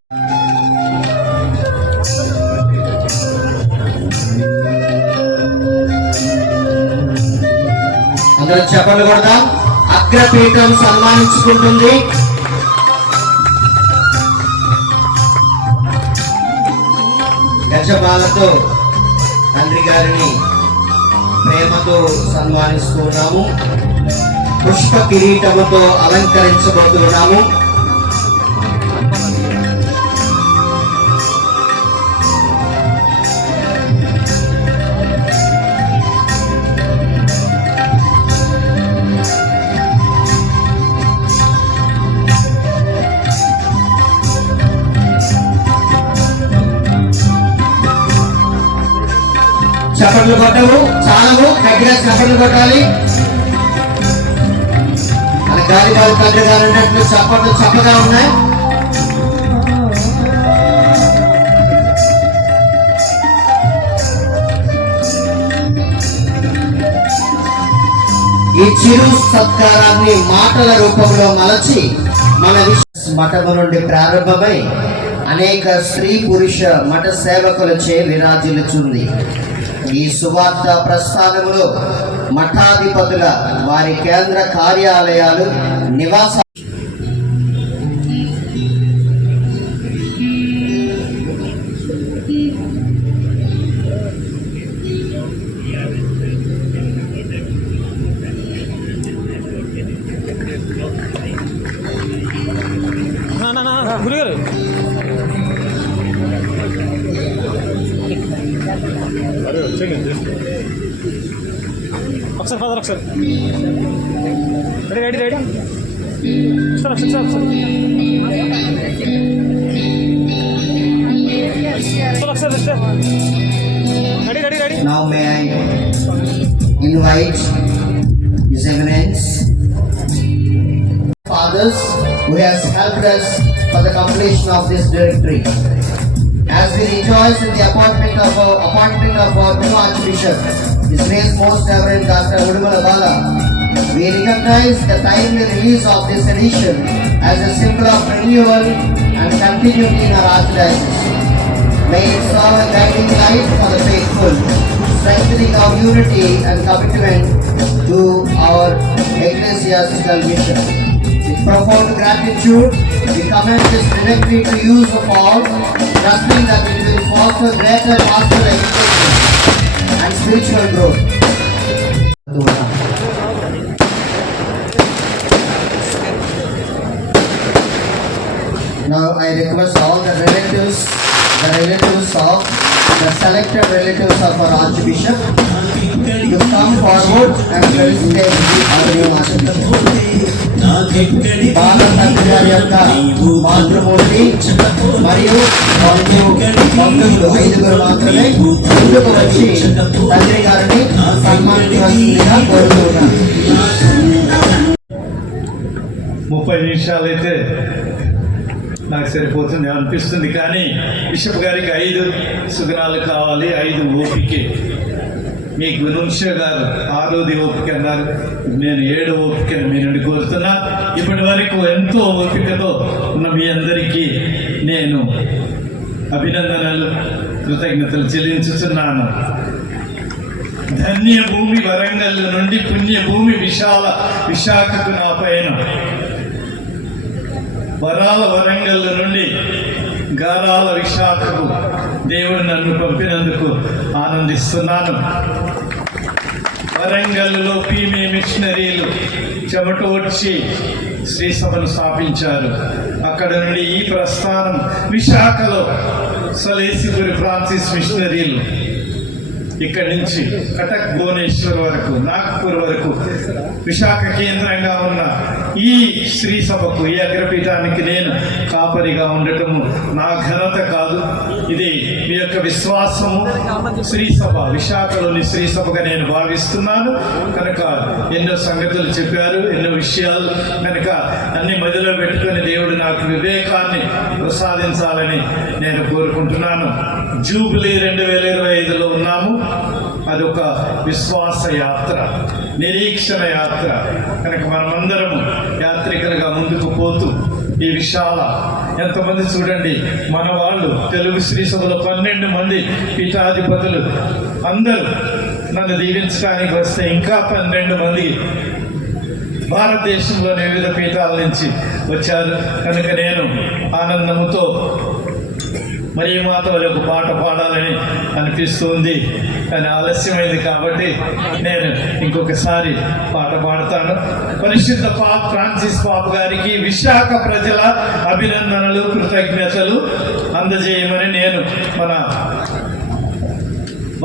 అందరూ చెప్పండి కొడదాం. అగ్రపీఠం సన్మానించుకుంటుంది. గజమాలతో తండ్రి గారిని ప్రేమతో సన్మానిస్తున్నాము. పుష్ప కిరీటముతో అలంకరించబోతున్నాము. చప్పట్లు కొట్టవు చాలవు, గట్టిగా చప్పట్లు కొట్టాలి. మన గాలి గాలి తండ్రి గారు అన్నట్లు చప్పట్లు చప్పగా ఉన్నాయి. ఈ చిరు సత్కారాన్ని మాటల రూపంలో మలచి మన మఠము నుండి ప్రారంభమై అనేక స్త్రీ పురుష మఠ సేవకులచే విరాజిల్లుచుంది. ఈ సువార్త ప్రస్థానములో మఠాధిపతుల వారి కేంద్ర కార్యాలయాలు నివాస ఒకసారి ఫాదర్ ఒకసారి రెడీ రెడీ రెడీ సార్ ఒకసారి ready ready ready. Now may I invite His Eminence fathers who has helped us for the completion of this directory. as we rejoice in the appointment of our new Archbishop, His Grace Most Reverend Dr. Udumala Bala, we recognize the timely release of this edition as a symbol of renewal and continuity in our archdiocese. May it serve a guiding light for the faithful, strengthening our unity and commitment to our ecclesiastical mission. With profound gratitude, we commend this directory to use of all, trusting that it will foster greater pastoral education and spiritual growth. Now I request all the relatives of the selected relatives of our Archbishop to come forward and felicitate our new Archbishop. బాలతండ్రి గారి యొక్క మాతృమూర్తి మరియు బంధువులు 5 మాత్రమే ముందుకు వచ్చి తండ్రి గారిని సన్మానించవలసిందిగా కోరుతున్నాను. 30 నిమిషాలైతే నాకు సరిపోతుంది అనిపిస్తుంది, కానీ బిషప్ గారికి 5 సుగుణాలు కావాలి, 5 ఓపిక. మీ గురువంశ గారు 6ది ఓపిక అన్నారు, నేను 7 ఓపిక మీ నుండి కోరుతున్నా. ఇప్పటి వరకు ఎంతో ఓపికతో ఉన్న మీ అందరికీ నేను అభినందనలు, కృతజ్ఞతలు చెల్లించుతున్నాను. ధన్య భూమి వరంగల్ నుండి పుణ్యభూమి విశాఖకు నా పైన, వరాల వరంగల్ నుండి గారాల విశాఖకు దేవుడు నన్ను పంపినందుకు ఆనందిస్తున్నాను. వరంగల్లో పీమే మిషనరీలు చెమటోడ్చి శ్రీ సభను స్థాపించారు. అక్కడ నుండి ఈ ప్రస్థానం విశాఖలో సలేసిపురి ఫ్రాన్సిస్ మిషనరీలు, ఇక్కడి నుంచి కటక్ భువనేశ్వర్ వరకు, నాగ్పూర్ వరకు విశాఖ కేంద్రంగా ఉన్న ఈ శ్రీ సభకు, ఈ అగ్రపీఠానికి నేను కాపరిగా ఉండటము నా ఘనత కాదు, ఇది మీ యొక్క విశ్వాసము. శ్రీ సభ, విశాఖలోని శ్రీ సభగా నేను భావిస్తున్నాను. కనుక ఎన్నో సంగతులు చెప్పారు, ఎన్నో విషయాలు, కనుక అన్ని మదిలో పెట్టుకొని దేవుడు నాకు వివేకాన్ని ప్రసాదించాలని నేను కోరుకుంటున్నాను. జూబిలీ 2025లో ఉన్నాము. అదొక విశ్వాస యాత్ర, నిరీక్షణ యాత్ర. కనుక మనమందరము యాత్రికులుగా ముందుకు పోతూ ఈ విశాల, ఎంతమంది చూడండి, మన వాళ్ళు తెలుగు శ్రీ సభలో 12 మంది పీఠాధిపతులు అందరూ నన్ను దీవించడానికి వస్తే ఇంకా 12 మంది భారతదేశంలోని వివిధ పీఠాల నుంచి వచ్చారు. కనుక నేను ఆనందముతో మరి మాతో ఒక పాట పాడాలని అనిపిస్తుంది, కానీ ఆలస్యమైంది కాబట్టి నేను ఇంకొకసారి పాట పాడతాను. పరిశుద్ధ ఫ్రాన్సిస్ పాప గారికి విశాఖ ప్రజల అభినందనలు, కృతజ్ఞతలు అందజేయమని నేను మన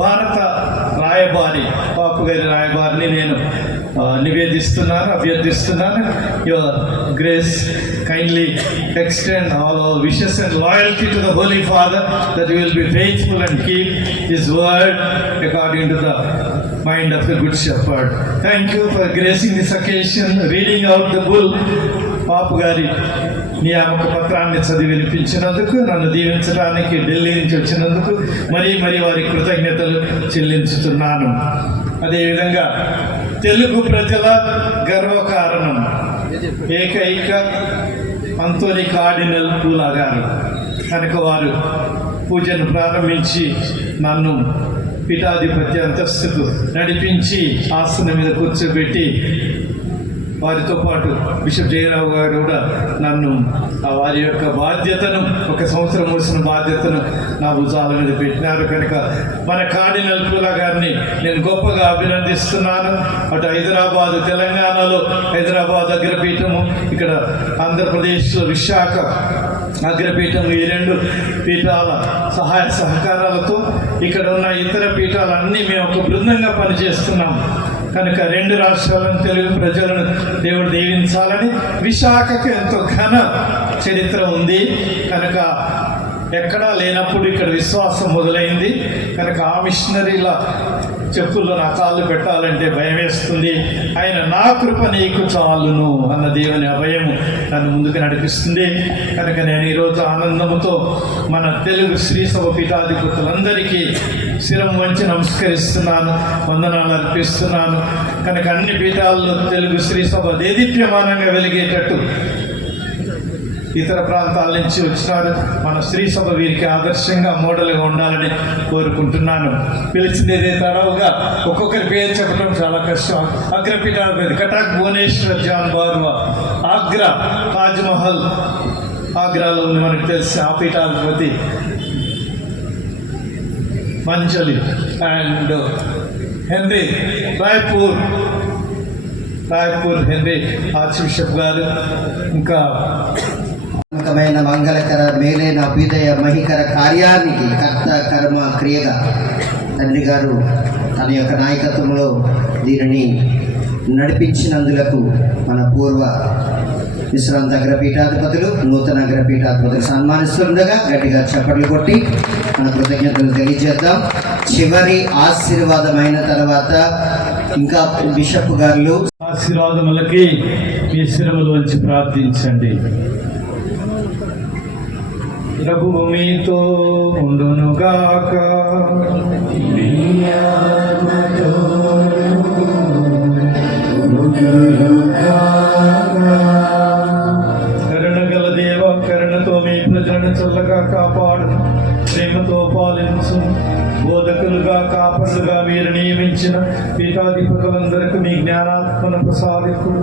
భారత రాయబారి, పాప గారి రాయబారిని నేను అభ్యర్థిస్తున్నాను. Your grace kindly extend all our wishes and loyalty to the Holy Father, that you will be faithful and keep His word according to the mind of the Good Shepherd. Thank you for gracing this occasion, reading out the bull. పాపు గారి నియామక పత్రాన్ని చదివి వినిపించినందుకు, నన్ను దీవించడానికి ఢిల్లీ నుంచి వచ్చినందుకు మరీ వారి కృతజ్ఞతలు చెల్లించుతున్నాను. అదేవిధంగా తెలుగు ప్రజల గర్వకారణం ఏకైక అంతోని కార్డినల్ పూలా గారు. కనుక వారు పూజను ప్రారంభించి నన్ను పీఠాధిపత్య అంతస్తుకు నడిపించి ఆసనం మీద కూర్చోబెట్టి, వారితో పాటు బిషప్ జయరావు గారు కూడా నన్ను వారి యొక్క బాధ్యతను, 1 సంవత్సరం మోసిన బాధ్యతను నా భుజాల మీద పెట్టినారు. కనుక మన కార్డినల్ పూలా గారిని నేను గొప్పగా అభినందిస్తున్నాను. అటు హైదరాబాదు, తెలంగాణలో హైదరాబాద్ అగ్రపీఠము, ఇక్కడ ఆంధ్రప్రదేశ్లో విశాఖ అగ్రపీఠం, ఈ 2 పీఠాల సహాయ సహకారాలతో ఇక్కడ ఉన్న ఇతర పీఠాలన్నీ మేము ఒక బృందంగా పనిచేస్తున్నాం. కనుక 2 రాష్ట్రాలను, తెలుగు ప్రజలను దేవుడు దీవించాలని. విశాఖకు ఎంతో ఘన చరిత్ర ఉంది. కనుక ఎక్కడా లేనప్పుడు ఇక్కడ విశ్వాసం మొదలైంది కనుక ఆ మిషనరీల చెప్పుల్లో నా కాళ్ళు పెట్టాలంటే భయం వేస్తుంది. ఆయన నా కృప నీకు చాలును అన్న దేవుని అభయం నన్ను ముందుకు నడిపిస్తుంది. కనుక నేను ఈరోజు ఆనందముతో మన తెలుగు శ్రీసభ పీఠాధిపతులందరికీ శిరం వంచి నమస్కరిస్తున్నాను, వందనాలు అర్పిస్తున్నాను. కనుక అన్ని పీఠాల్లో తెలుగు శ్రీసభ దేదీప్యమానంగా వెలిగేటట్టు ఇతర ప్రాంతాల నుంచి వచ్చినారు. మన శ్రీ సభ వీరికి ఆదర్శంగా మోడల్గా ఉండాలని కోరుకుంటున్నాను. పిలిచిందేదే తడవుగా ఒక్కొక్కరి పేరు చెప్పడం చాలా కష్టం. అగ్రపీఠాధిపతి కటాక్ భువనేశ్వర్ జాన్ బార్వా, ఆగ్రా తాజ్మహల్ ఆగ్రాలో ఉంది మనకు తెలిసి ఆ పీఠాధిపతి మంచలి and Henry Raipur Henry arch bishop garu, ఇంకా మంగళకర మేలైన అభ్యుదయ మహికర కార్యానికి కర్త కర్మ క్రియగా తండ్రి గారు తన యొక్క నాయకత్వంలో దీనిని నడిపించినందులకు మన పూర్వ విశ్రాంత అగ్రపీఠాధిపతులు, నూతన అగ్రపీఠాధిపతులు సన్మానిస్తుండగా గట్టిగా చప్పట్లు కొట్టి మన కృతజ్ఞతలు తెలియజేద్దాం. చివరి ఆశీర్వాదమైన తర్వాత ఇంకా బిషప్ గారు ఆశీర్వాదములకి మీ శిరములు వంచి ప్రార్థించండి. ప్రభువు మీతో ఉండునుగాక. కరుణగల దేవ, కరుణతో మీ ప్రజలను చల్లగా కాపాడు, ప్రేమతో పాలించు. బోధకులుగా కాపరులుగా మీరు నియమించిన పీఠాధిపతులందరికీ మీ జ్ఞానాత్మను ప్రసాదికుడు.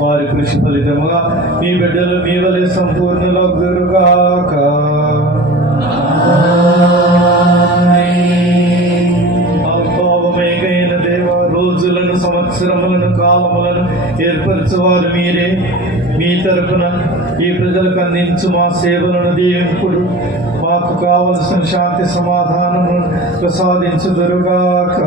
వారి కృషి ఫలితముగా మీ బిడ్డలు మీ వలె సంపూర్ణులగురుగాక. భావమేగైన దేవ, రోజులను సంవత్సరములను కాలములను ఏర్పరచువారు మీరే. మీ తరపున ఈ ప్రజలకు అందించు మా సేవలను దీవింపుడు. మాకు కావలసిన శాంతి సమాధానమును ప్రసాదించుదురుగాక.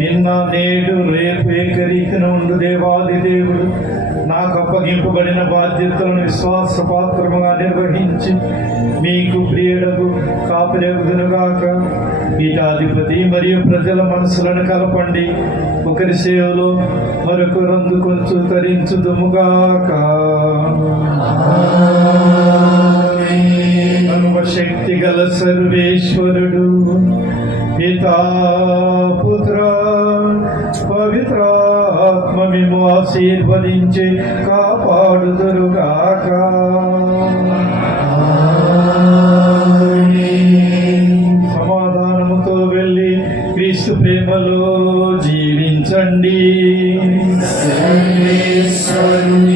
నిన్న నేడు రేపు ఏకరీతిన ఉండు దేవాది దేవుడు నాకు అప్పగింపబడిన బాధ్యతలను విశ్వాసపాత్రముగా నిర్వహించి మీకు ప్రియుడకు కాపురేగుదునుగాక. పీఠాధిపతి మరియు ప్రజల మనసులను కలపండి. ఒకరి సేవలో మరొకరు అందుకొంచు తరించుదుముగాక. సర్వశక్తి గల సర్వేశ్వరుడు పితా పుత్ర పవిత్రాత్మ మేము ఆశీర్వదించి కాపాడుదురుగాక. సమాధానముతో వెళ్ళి క్రీస్తు ప్రేమలో జీవించండి. సర్వేశ్వరుని